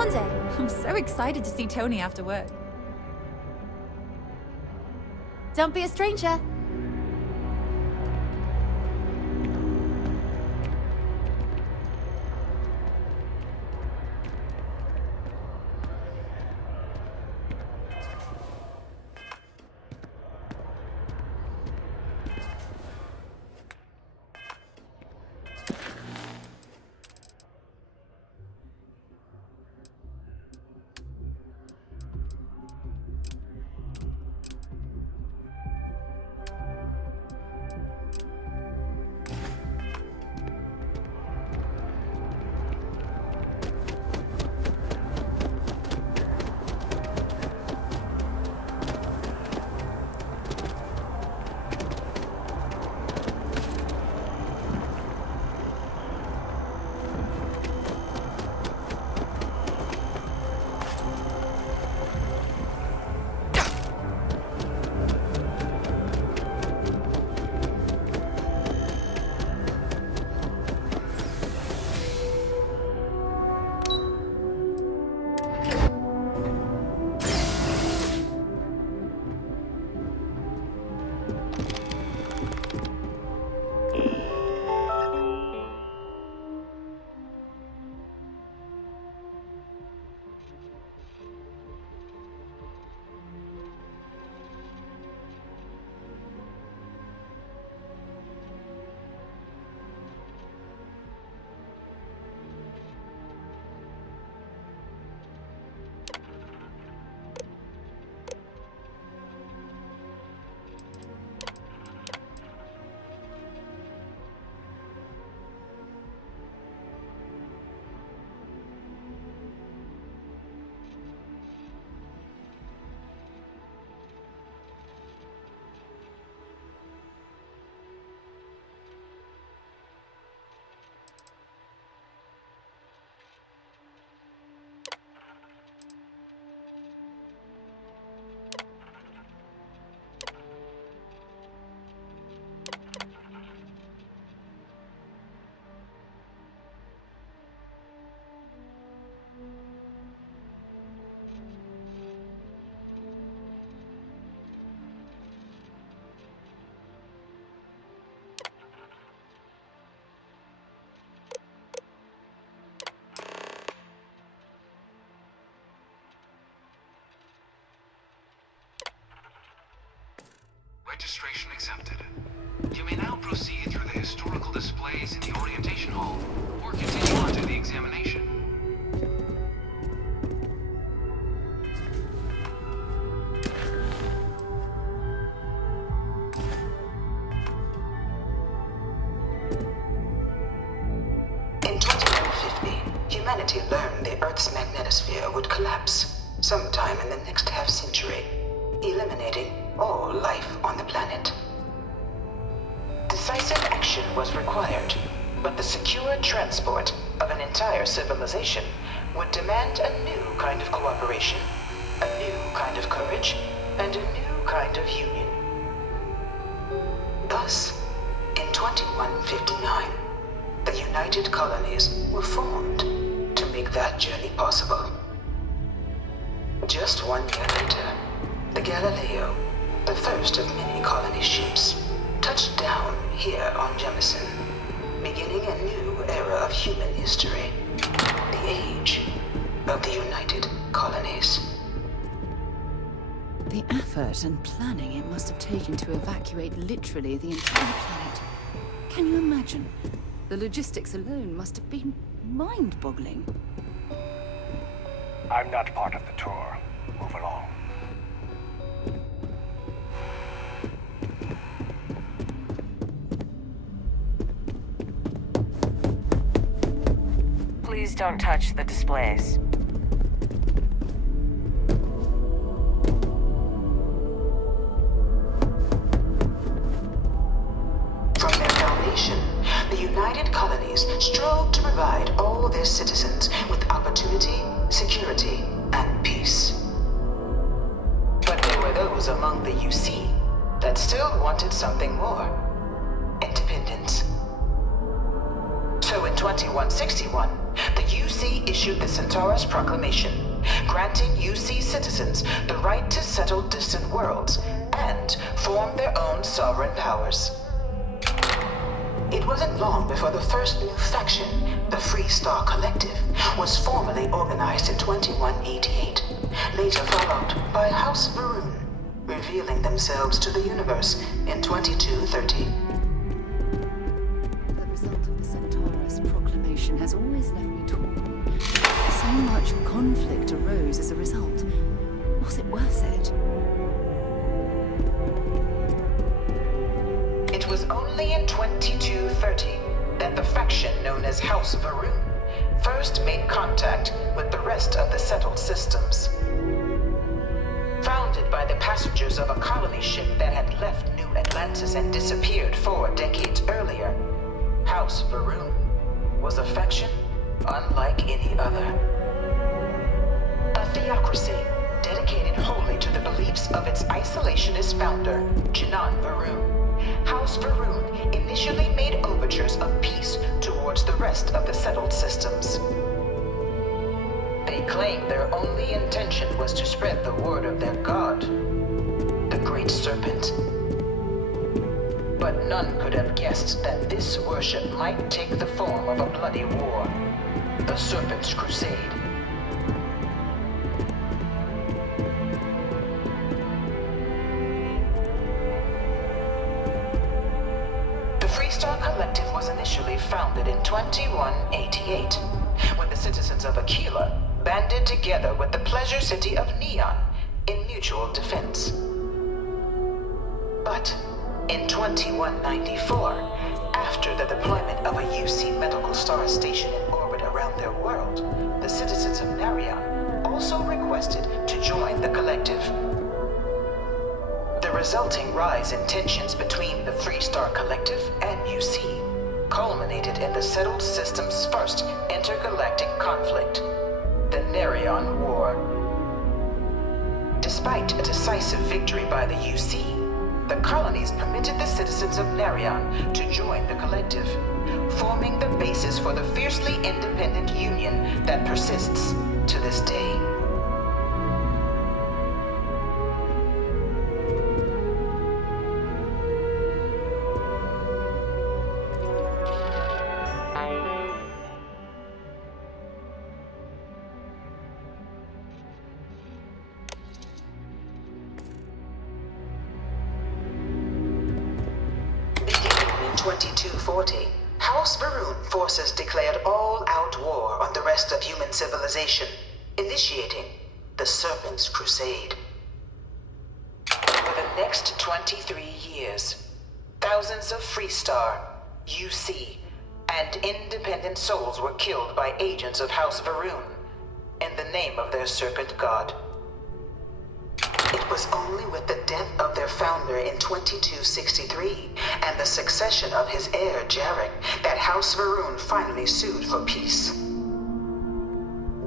One day. I'm so excited to see Tony after work. Don't be a stranger. Registration accepted. You may now proceed through the historical displays in the orientation hall, or continue on to the examination. In 2150, humanity learned the Earth's magnetosphere would collapse sometime in the next half-century, eliminating all life on the planet. Decisive action was required, but the secure transport of an entire civilization would demand a new kind of cooperation, a new kind of courage, and a new kind of union. Thus, in 2159, the United Colonies were formed to make that journey possible. Just 1 year later, the Galileo, the first of many colony ships, touched down here on Jemison, beginning a new era of human history, the age of the United Colonies. The effort and planning it must have taken to evacuate literally the entire planet. Can you imagine? The logistics alone must have been mind-boggling. I'm not part of the tour. Move along. Please don't touch the displays. From their foundation, the United Colonies strove to provide all their citizens with opportunity, security, and peace. But there were those among the UC that still wanted something more: independence. So in 2161, the UC issued the Centaurus Proclamation, granting UC citizens the right to settle distant worlds and form their own sovereign powers. It wasn't long before the first new faction, the Free Star Collective, was formally organized in 2188, later followed by House Varun, revealing themselves to the universe in 2230. The result of the Centaurus Proclamation has always left me torn. So much conflict arose as a result. Was it worth it? It was only in 2230 that the faction known as House Varun first made contact with the rest of the settled systems. Founded by the passengers of a colony ship that had left New Atlantis and disappeared 4 decades earlier, House Varun was a faction unlike any other. A theocracy dedicated wholly to the beliefs of its isolationist founder, Jinan Varun. House Varun initially made overtures of peace towards the rest of the settled systems. They claimed their only intention was to spread the word of their god, the Great Serpent. But none could have guessed that this worship might take the form of a bloody war, the Serpent's Crusade. The Free Star Collective was initially founded in 2188, when the citizens of Aquila banded together with the pleasure city of Neon in mutual defense. But in 2194, after the deployment of a UC medical star station in orbit around their world, the citizens of Narion also requested to join the collective. The resulting rise in tensions between the Free Star Collective and UC culminated in the settled system's first intergalactic conflict, the Narion War. Despite a decisive victory by the UC, the colonies permitted the citizens of Narion to join the collective, forming the basis for the fiercely independent union that persists to this day. In 2240, House Varun forces declared all-out war on the rest of human civilization, initiating the Serpent's Crusade. For the next 23 years, thousands of Freestar, UC, and independent souls were killed by agents of House Varun in the name of their Serpent God. It was only with the death of their founder in 2263 and the succession of his heir, Jarek, that House Varun finally sued for peace.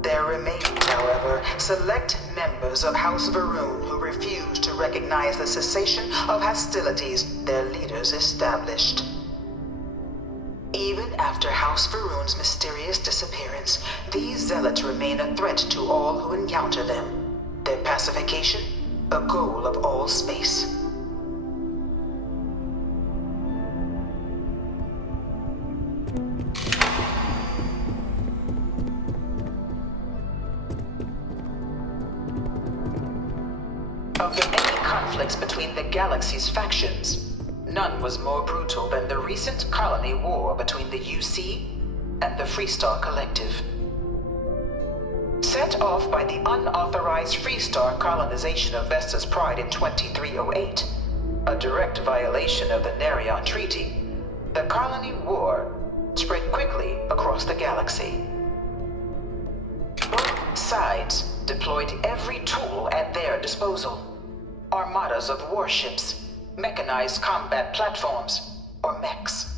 There remained, however, select members of House Varun who refused to recognize the cessation of hostilities their leaders established. Even after House Varun's mysterious disappearance, these zealots remain a threat to all who encounter them. Their pacification, a goal of all space. Of the many conflicts between the galaxy's factions, none was more brutal than the recent colony war between the UC and the Freestar Collective. Set off by the unauthorized Freestar colonization of Vesta's Pride in 2308, a direct violation of the Narion Treaty, the colony war spread quickly across the galaxy. Both sides deployed every tool at their disposal. Armadas of warships, mechanized combat platforms, or mechs,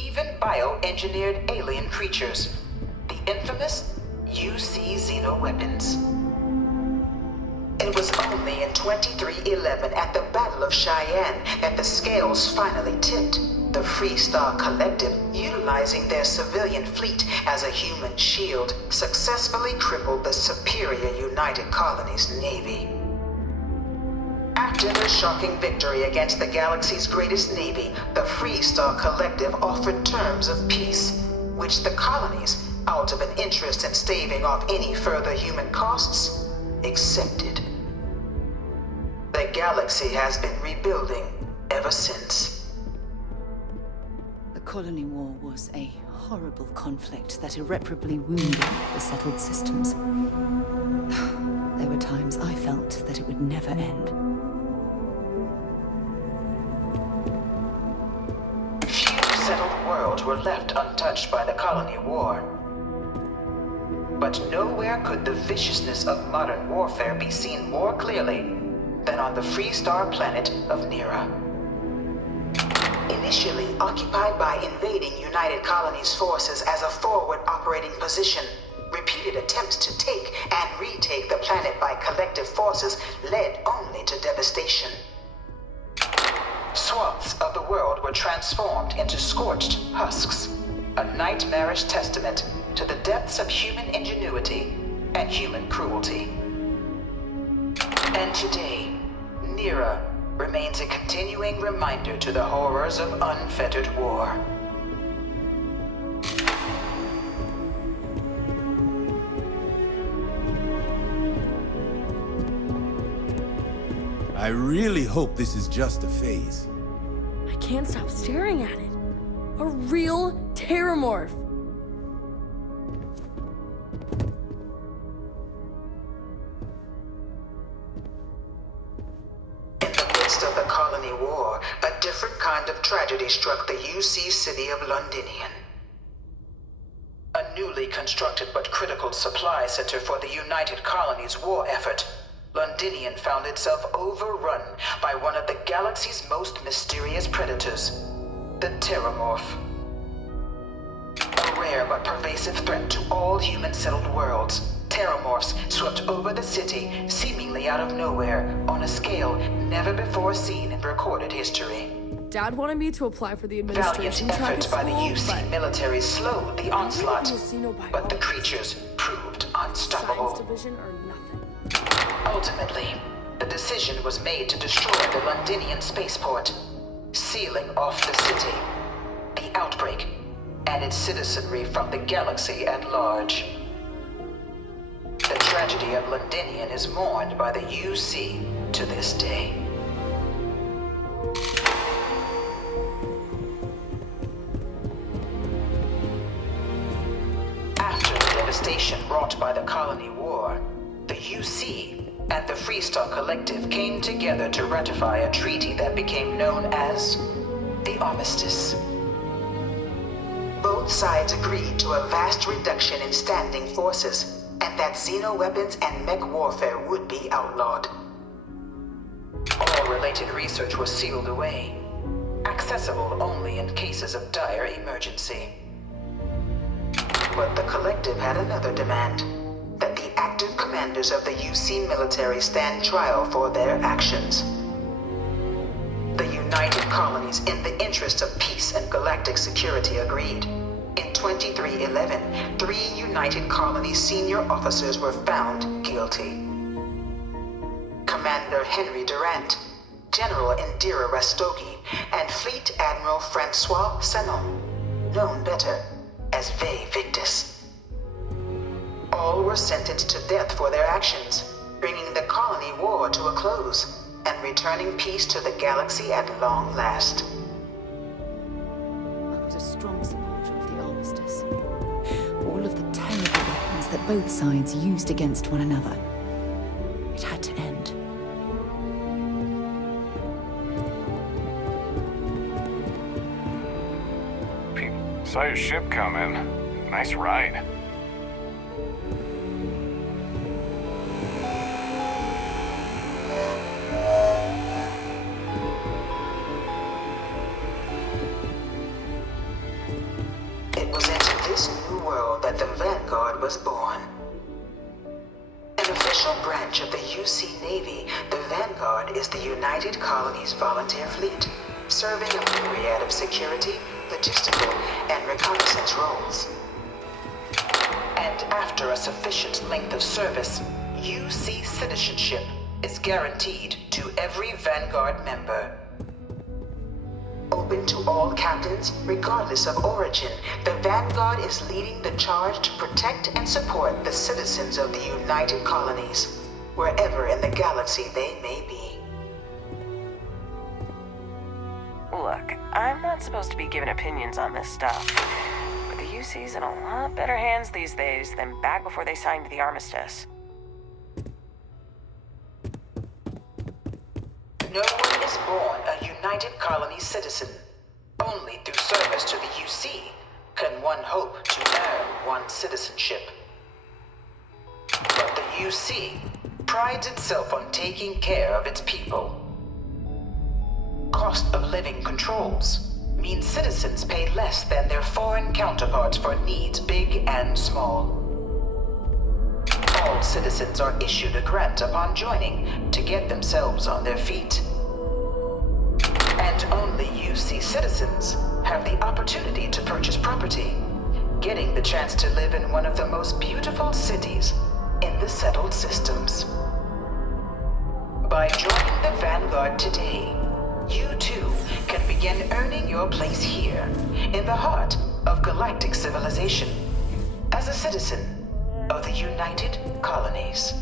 even bioengineered alien creatures, the infamous UC xeno-weapons. It was only in 2311 at the Battle of Cheyenne that the scales finally tipped, the Freestar Collective, utilizing their civilian fleet as a human shield, successfully crippled the superior United Colonies Navy. After their shocking victory against the galaxy's greatest navy, the Freestar Collective offered terms of peace, which the colonies, out of an interest in staving off any further human costs, accepted. The galaxy has been rebuilding ever since. The colony war was a horrible conflict that irreparably wounded the settled systems. There were times I felt that it would never end. Few settled worlds were left untouched by the colony war. But nowhere could the viciousness of modern warfare be seen more clearly than on the Freestar planet of Nira. Initially occupied by invading United Colonies forces as a forward operating position, repeated attempts to take and retake the planet by collective forces led only to devastation. Swaths of the world were transformed into scorched husks, a nightmarish testament to the depths of human ingenuity and human cruelty. And today, Nira remains a continuing reminder to the horrors of unfettered war. I really hope this is just a phase. I can't stop staring at it. A real terramorph. Of the colony war, a different kind of tragedy struck the UC city of Londinian. A newly constructed but critical supply center for the United Colonies war effort, Londinian found itself overrun by one of the galaxy's most mysterious predators, the Terramorph. A rare but pervasive threat to all human-settled worlds, Terramorphs swept over the city, seemingly out of nowhere, on a scale never before seen in recorded history. Dad wanted me to apply for the administration Valiant track efforts at by the school, UC military slowed the onslaught, xenobiology, but the creatures proved unstoppable. Science division or nothing. Ultimately, the decision was made to destroy the Londinian spaceport, sealing off the city, the outbreak, and its citizenry from the galaxy at large. The tragedy of Londinian is mourned by the UC to this day. After the devastation wrought by the colony war, the UC and the Freestar Collective came together to ratify a treaty that became known as the Armistice. Both sides agreed to a vast reduction in standing forces, and that xeno-weapons and mech warfare would be outlawed. All related research was sealed away, accessible only in cases of dire emergency. But the Collective had another demand, that the active commanders of the UC military stand trial for their actions. The United Colonies, in the interest of peace and galactic security, agreed. In 2311, 3 United Colonies senior officers were found guilty. Commander Henry Durant, General Indira Rastogi, and Fleet Admiral Francois Sanon, known better as Ve Victus. All were sentenced to death for their actions, bringing the colony war to a close and returning peace to the galaxy at long last. I was a strong supporter of the Armistice. All of the terrible weapons that both sides used against one another. It had to end. Pete, saw your ship come in. Nice ride. It was into this new world that the Vanguard was born. An official branch of the UC Navy, the Vanguard is the United Colonies Volunteer Fleet, serving a myriad of security, logistical, and reconnaissance roles. And after a sufficient length of service, UC citizenship is guaranteed to every Vanguard member. Open to all captains, regardless of origin, the Vanguard is leading the charge to protect and support the citizens of the United Colonies, wherever in the galaxy they may be. Look, I'm not supposed to be giving opinions on this stuff, but the UC's in a lot better hands these days than back before they signed the armistice. No one is born a United Colony citizen. Only through service to the UC can one hope to earn one's citizenship. But the UC prides itself on taking care of its people. Cost of living controls mean citizens pay less than their foreign counterparts for needs big and small. All citizens are issued a grant upon joining to get themselves on their feet. And only UC citizens have the opportunity to purchase property, getting the chance to live in one of the most beautiful cities in the settled systems. By joining the Vanguard today, you too can begin earning your place here, in the heart of galactic civilization, as a citizen of the United Colonies.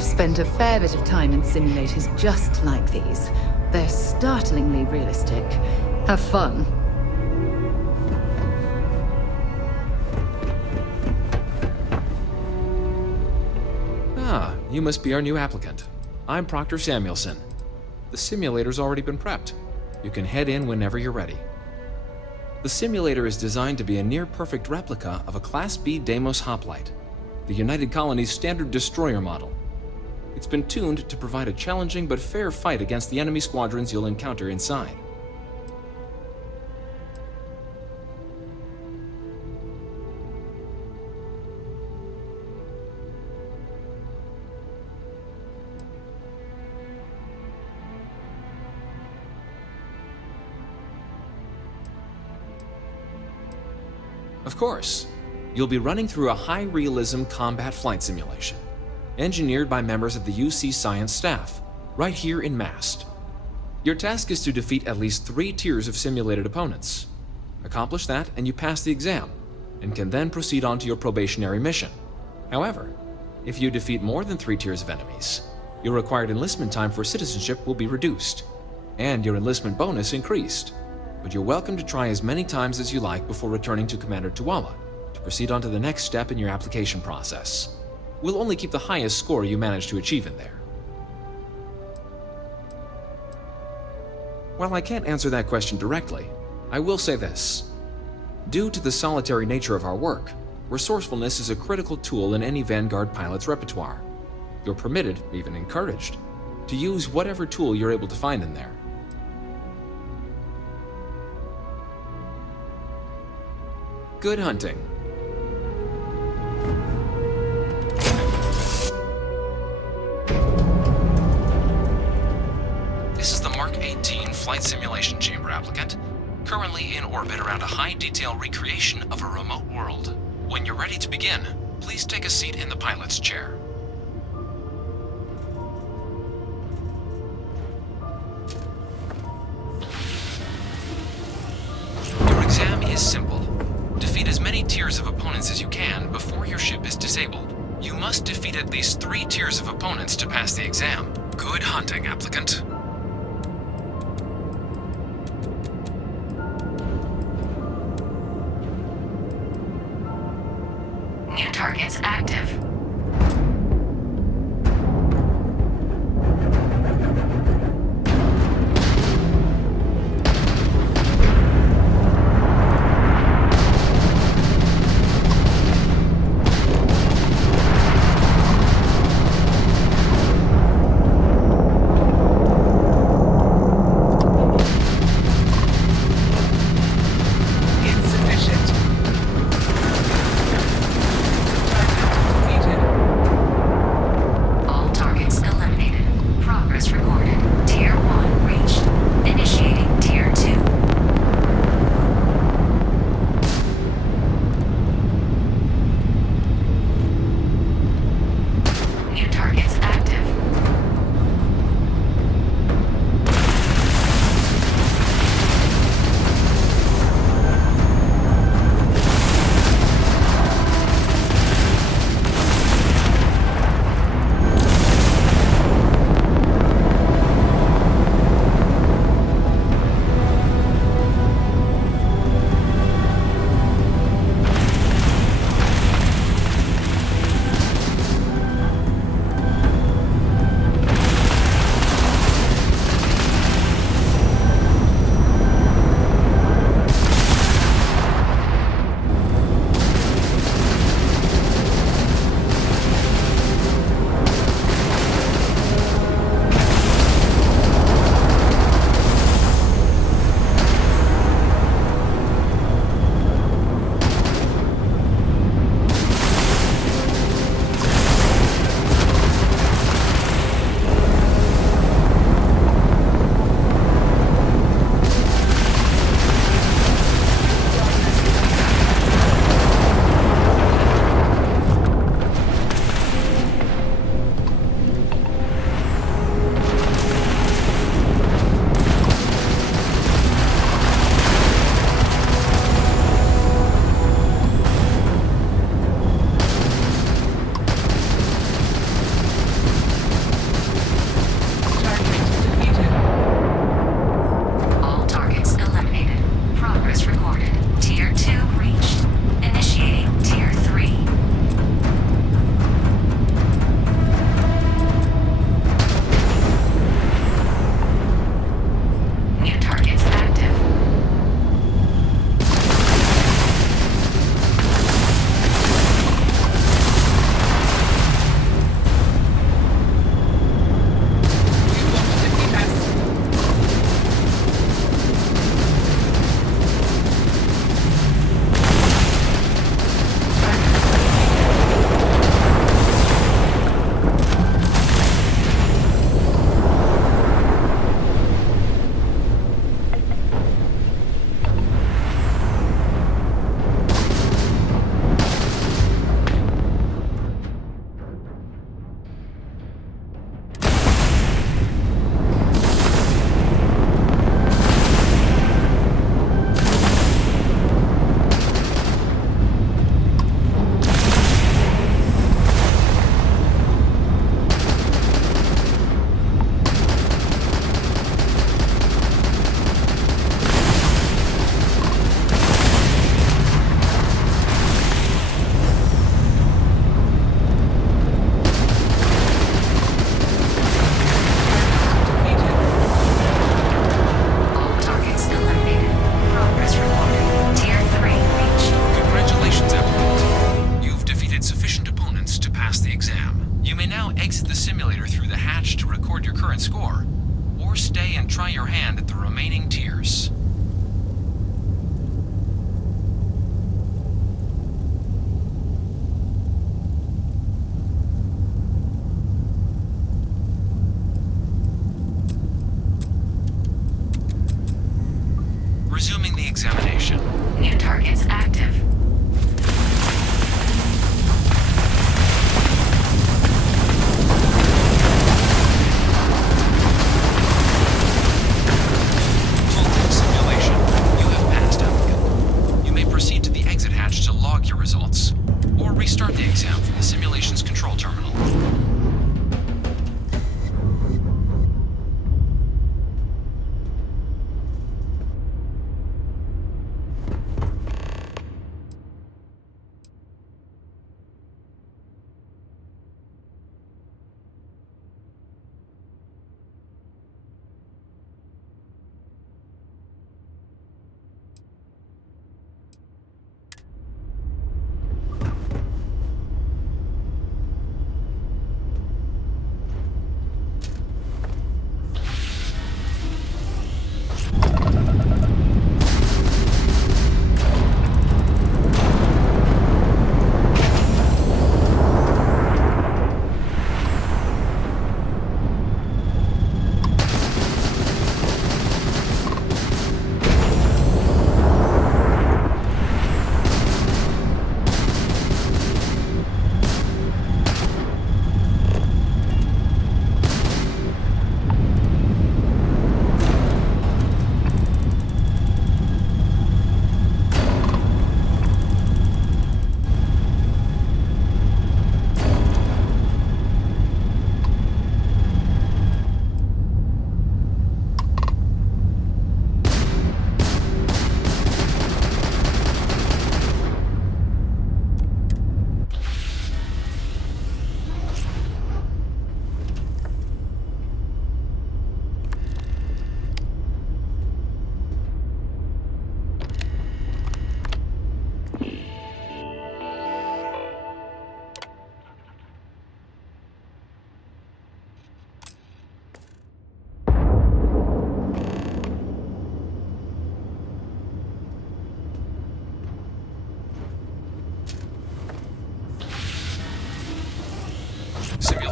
Spent a fair bit of time in simulators just like these. They're startlingly realistic. Have fun. Ah, you must be our new applicant. I'm Proctor Samuelson. The simulator's already been prepped. You can head in whenever you're ready. The simulator is designed to be a near-perfect replica of a Class B Deimos hoplite, the United Colony's standard destroyer model. It's been tuned to provide a challenging but fair fight against the enemy squadrons you'll encounter inside. Of course, you'll be running through a high-realism combat flight simulation, engineered by members of the UC science staff, right here in Mast. Your task is to defeat at least 3 tiers of simulated opponents. Accomplish that and you pass the exam, and can then proceed on to your probationary mission. However, if you defeat more than 3 tiers of enemies, your required enlistment time for citizenship will be reduced, and your enlistment bonus increased. But you're welcome to try as many times as you like before returning to Commander Tuala to proceed on to the next step in your application process. We'll only keep the highest score you manage to achieve in there. While I can't answer that question directly, I will say this. Due to the solitary nature of our work, resourcefulness is a critical tool in any Vanguard pilot's repertoire. You're permitted, even encouraged, to use whatever tool you're able to find in there. Good hunting. This is the Mark 18 Flight Simulation Chamber applicant, currently in orbit around a high-detail recreation of a remote world. When you're ready to begin, please take a seat in the pilot's chair. Your exam is simple. Defeat as many tiers of opponents as you can before your ship is disabled. You must defeat at least 3 tiers of opponents to pass the exam. Good hunting, applicant. New targets active.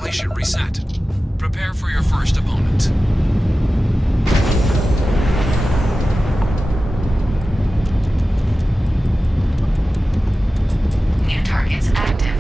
Simulation reset. Prepare for your first opponent. New targets active.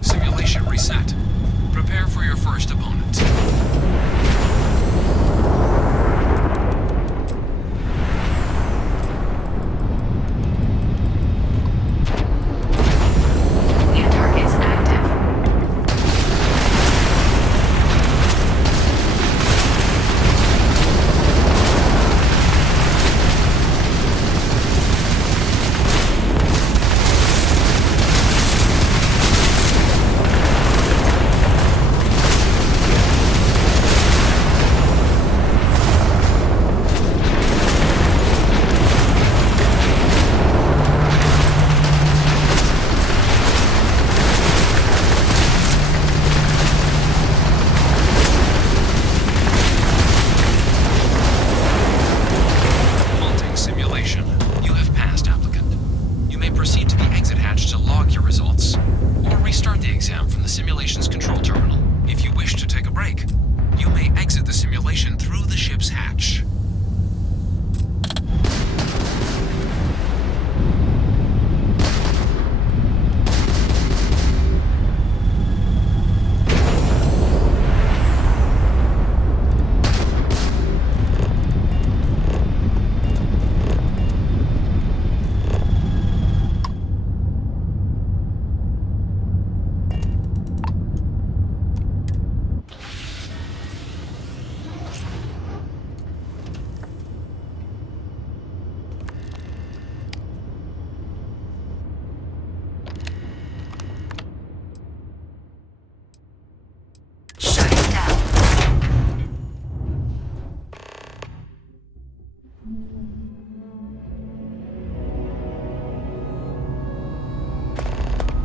Simulation reset. Prepare for your first opponent. New targets active.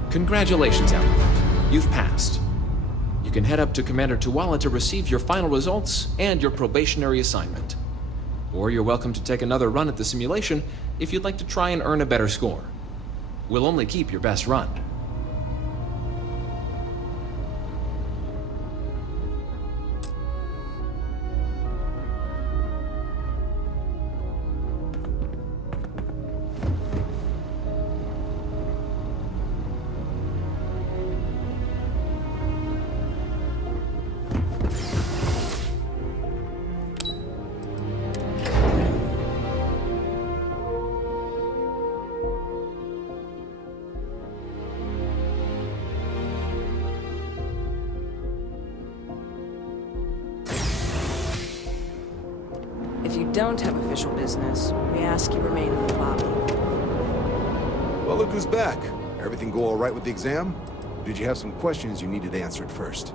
Congratulations, applicant. You've passed. You can head up to Commander Tuwala to receive your final results and your probationary assignment. Or you're welcome to take another run at the simulation if you'd like to try and earn a better score. We'll only keep your best run. If you don't have official business, we ask you remain in the lobby. Well, look who's back. Everything go all right with the exam? Or did you have some questions you needed answered first?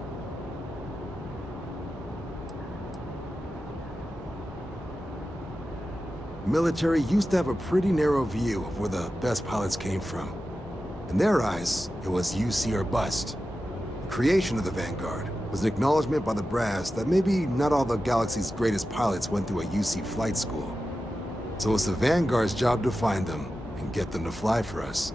Military used to have a pretty narrow view of where the best pilots came from. In their eyes, it was UC or bust. The creation of the Vanguard was an acknowledgement by the brass that maybe not all the galaxy's greatest pilots went through a UC flight school. So it's the Vanguard's job to find them and get them to fly for us.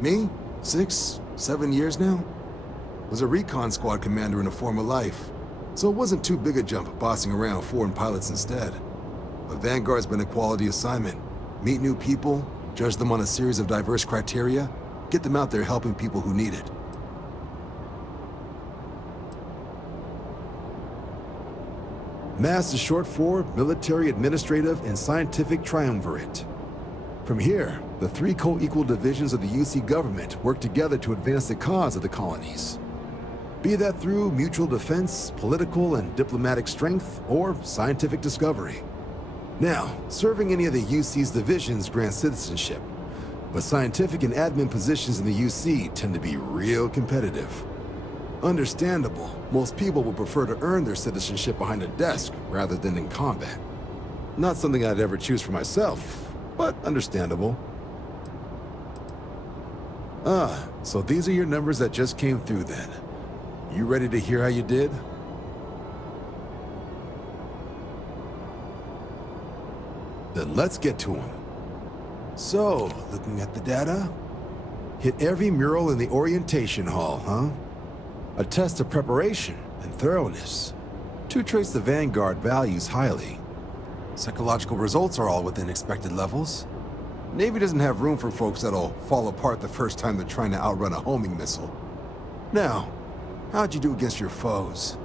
Me? 6, 7 years now? Was a recon squad commander in a former life, so it wasn't too big a jump bossing around foreign pilots instead. But Vanguard's been a quality assignment. Meet new people, judge them on a series of diverse criteria, get them out there helping people who need it. MAST is short for Military, Administrative, and Scientific Triumvirate. From here, the 3 co-equal divisions of the UC government work together to advance the cause of the colonies. Be that through mutual defense, political and diplomatic strength, or scientific discovery. Now, serving any of the UC's divisions grants citizenship, but scientific and admin positions in the UC tend to be real competitive. Understandable, most people would prefer to earn their citizenship behind a desk rather than in combat. Not something I'd ever choose for myself, but understandable. So these are your numbers that just came through then. You ready to hear how you did? Then let's get to them. So, looking at the data, hit every mural in the orientation hall, huh? A test of preparation and thoroughness. 2 traits the Vanguard values highly. Psychological results are all within expected levels. Navy doesn't have room for folks that'll fall apart the first time they're trying to outrun a homing missile. Now, how'd you do against your foes?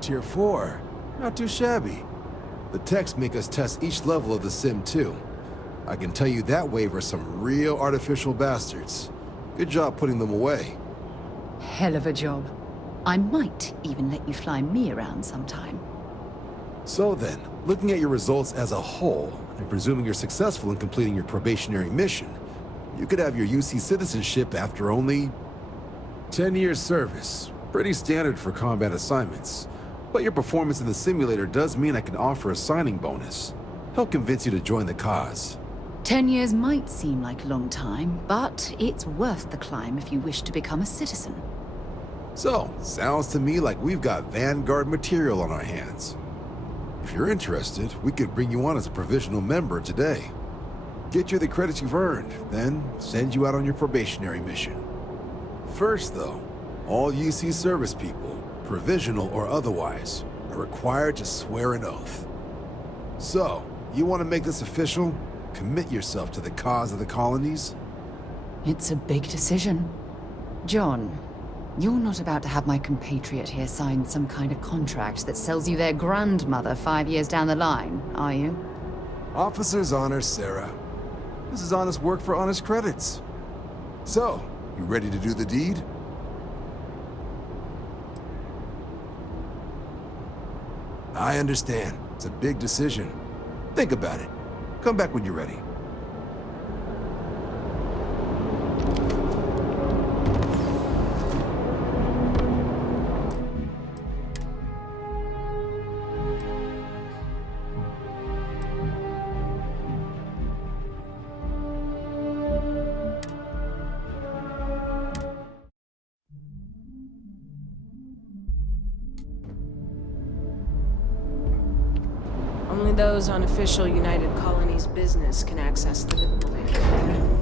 Tier 4, not too shabby. The techs make us test each level of the sim too. I can tell you that wave are some real artificial bastards. Good job putting them away. Hell of a job. I might even let you fly me around sometime. So then, looking at your results as a whole, and presuming you're successful in completing your probationary mission, you could have your UC citizenship after only 10 years service. Pretty standard for combat assignments. But your performance in the simulator does mean I can offer a signing bonus. Help convince you to join the cause. 10 years might seem like a long time, but it's worth the climb if you wish to become a citizen. So, sounds to me like we've got Vanguard material on our hands. If you're interested, we could bring you on as a provisional member today. Get you the credits you've earned, then send you out on your probationary mission. First though, all UC service people, provisional or otherwise, are required to swear an oath. So, you want to make this official? Commit yourself to the cause of the colonies? It's a big decision. John, you're not about to have my compatriot here sign some kind of contract that sells you their grandmother 5 years down the line, are you? Officer's honor, Sarah. This is honest work for honest credits. So, you ready to do the deed? I understand. It's a big decision. Think about it. Come back when you're ready. those on official United Colonies business can access the building.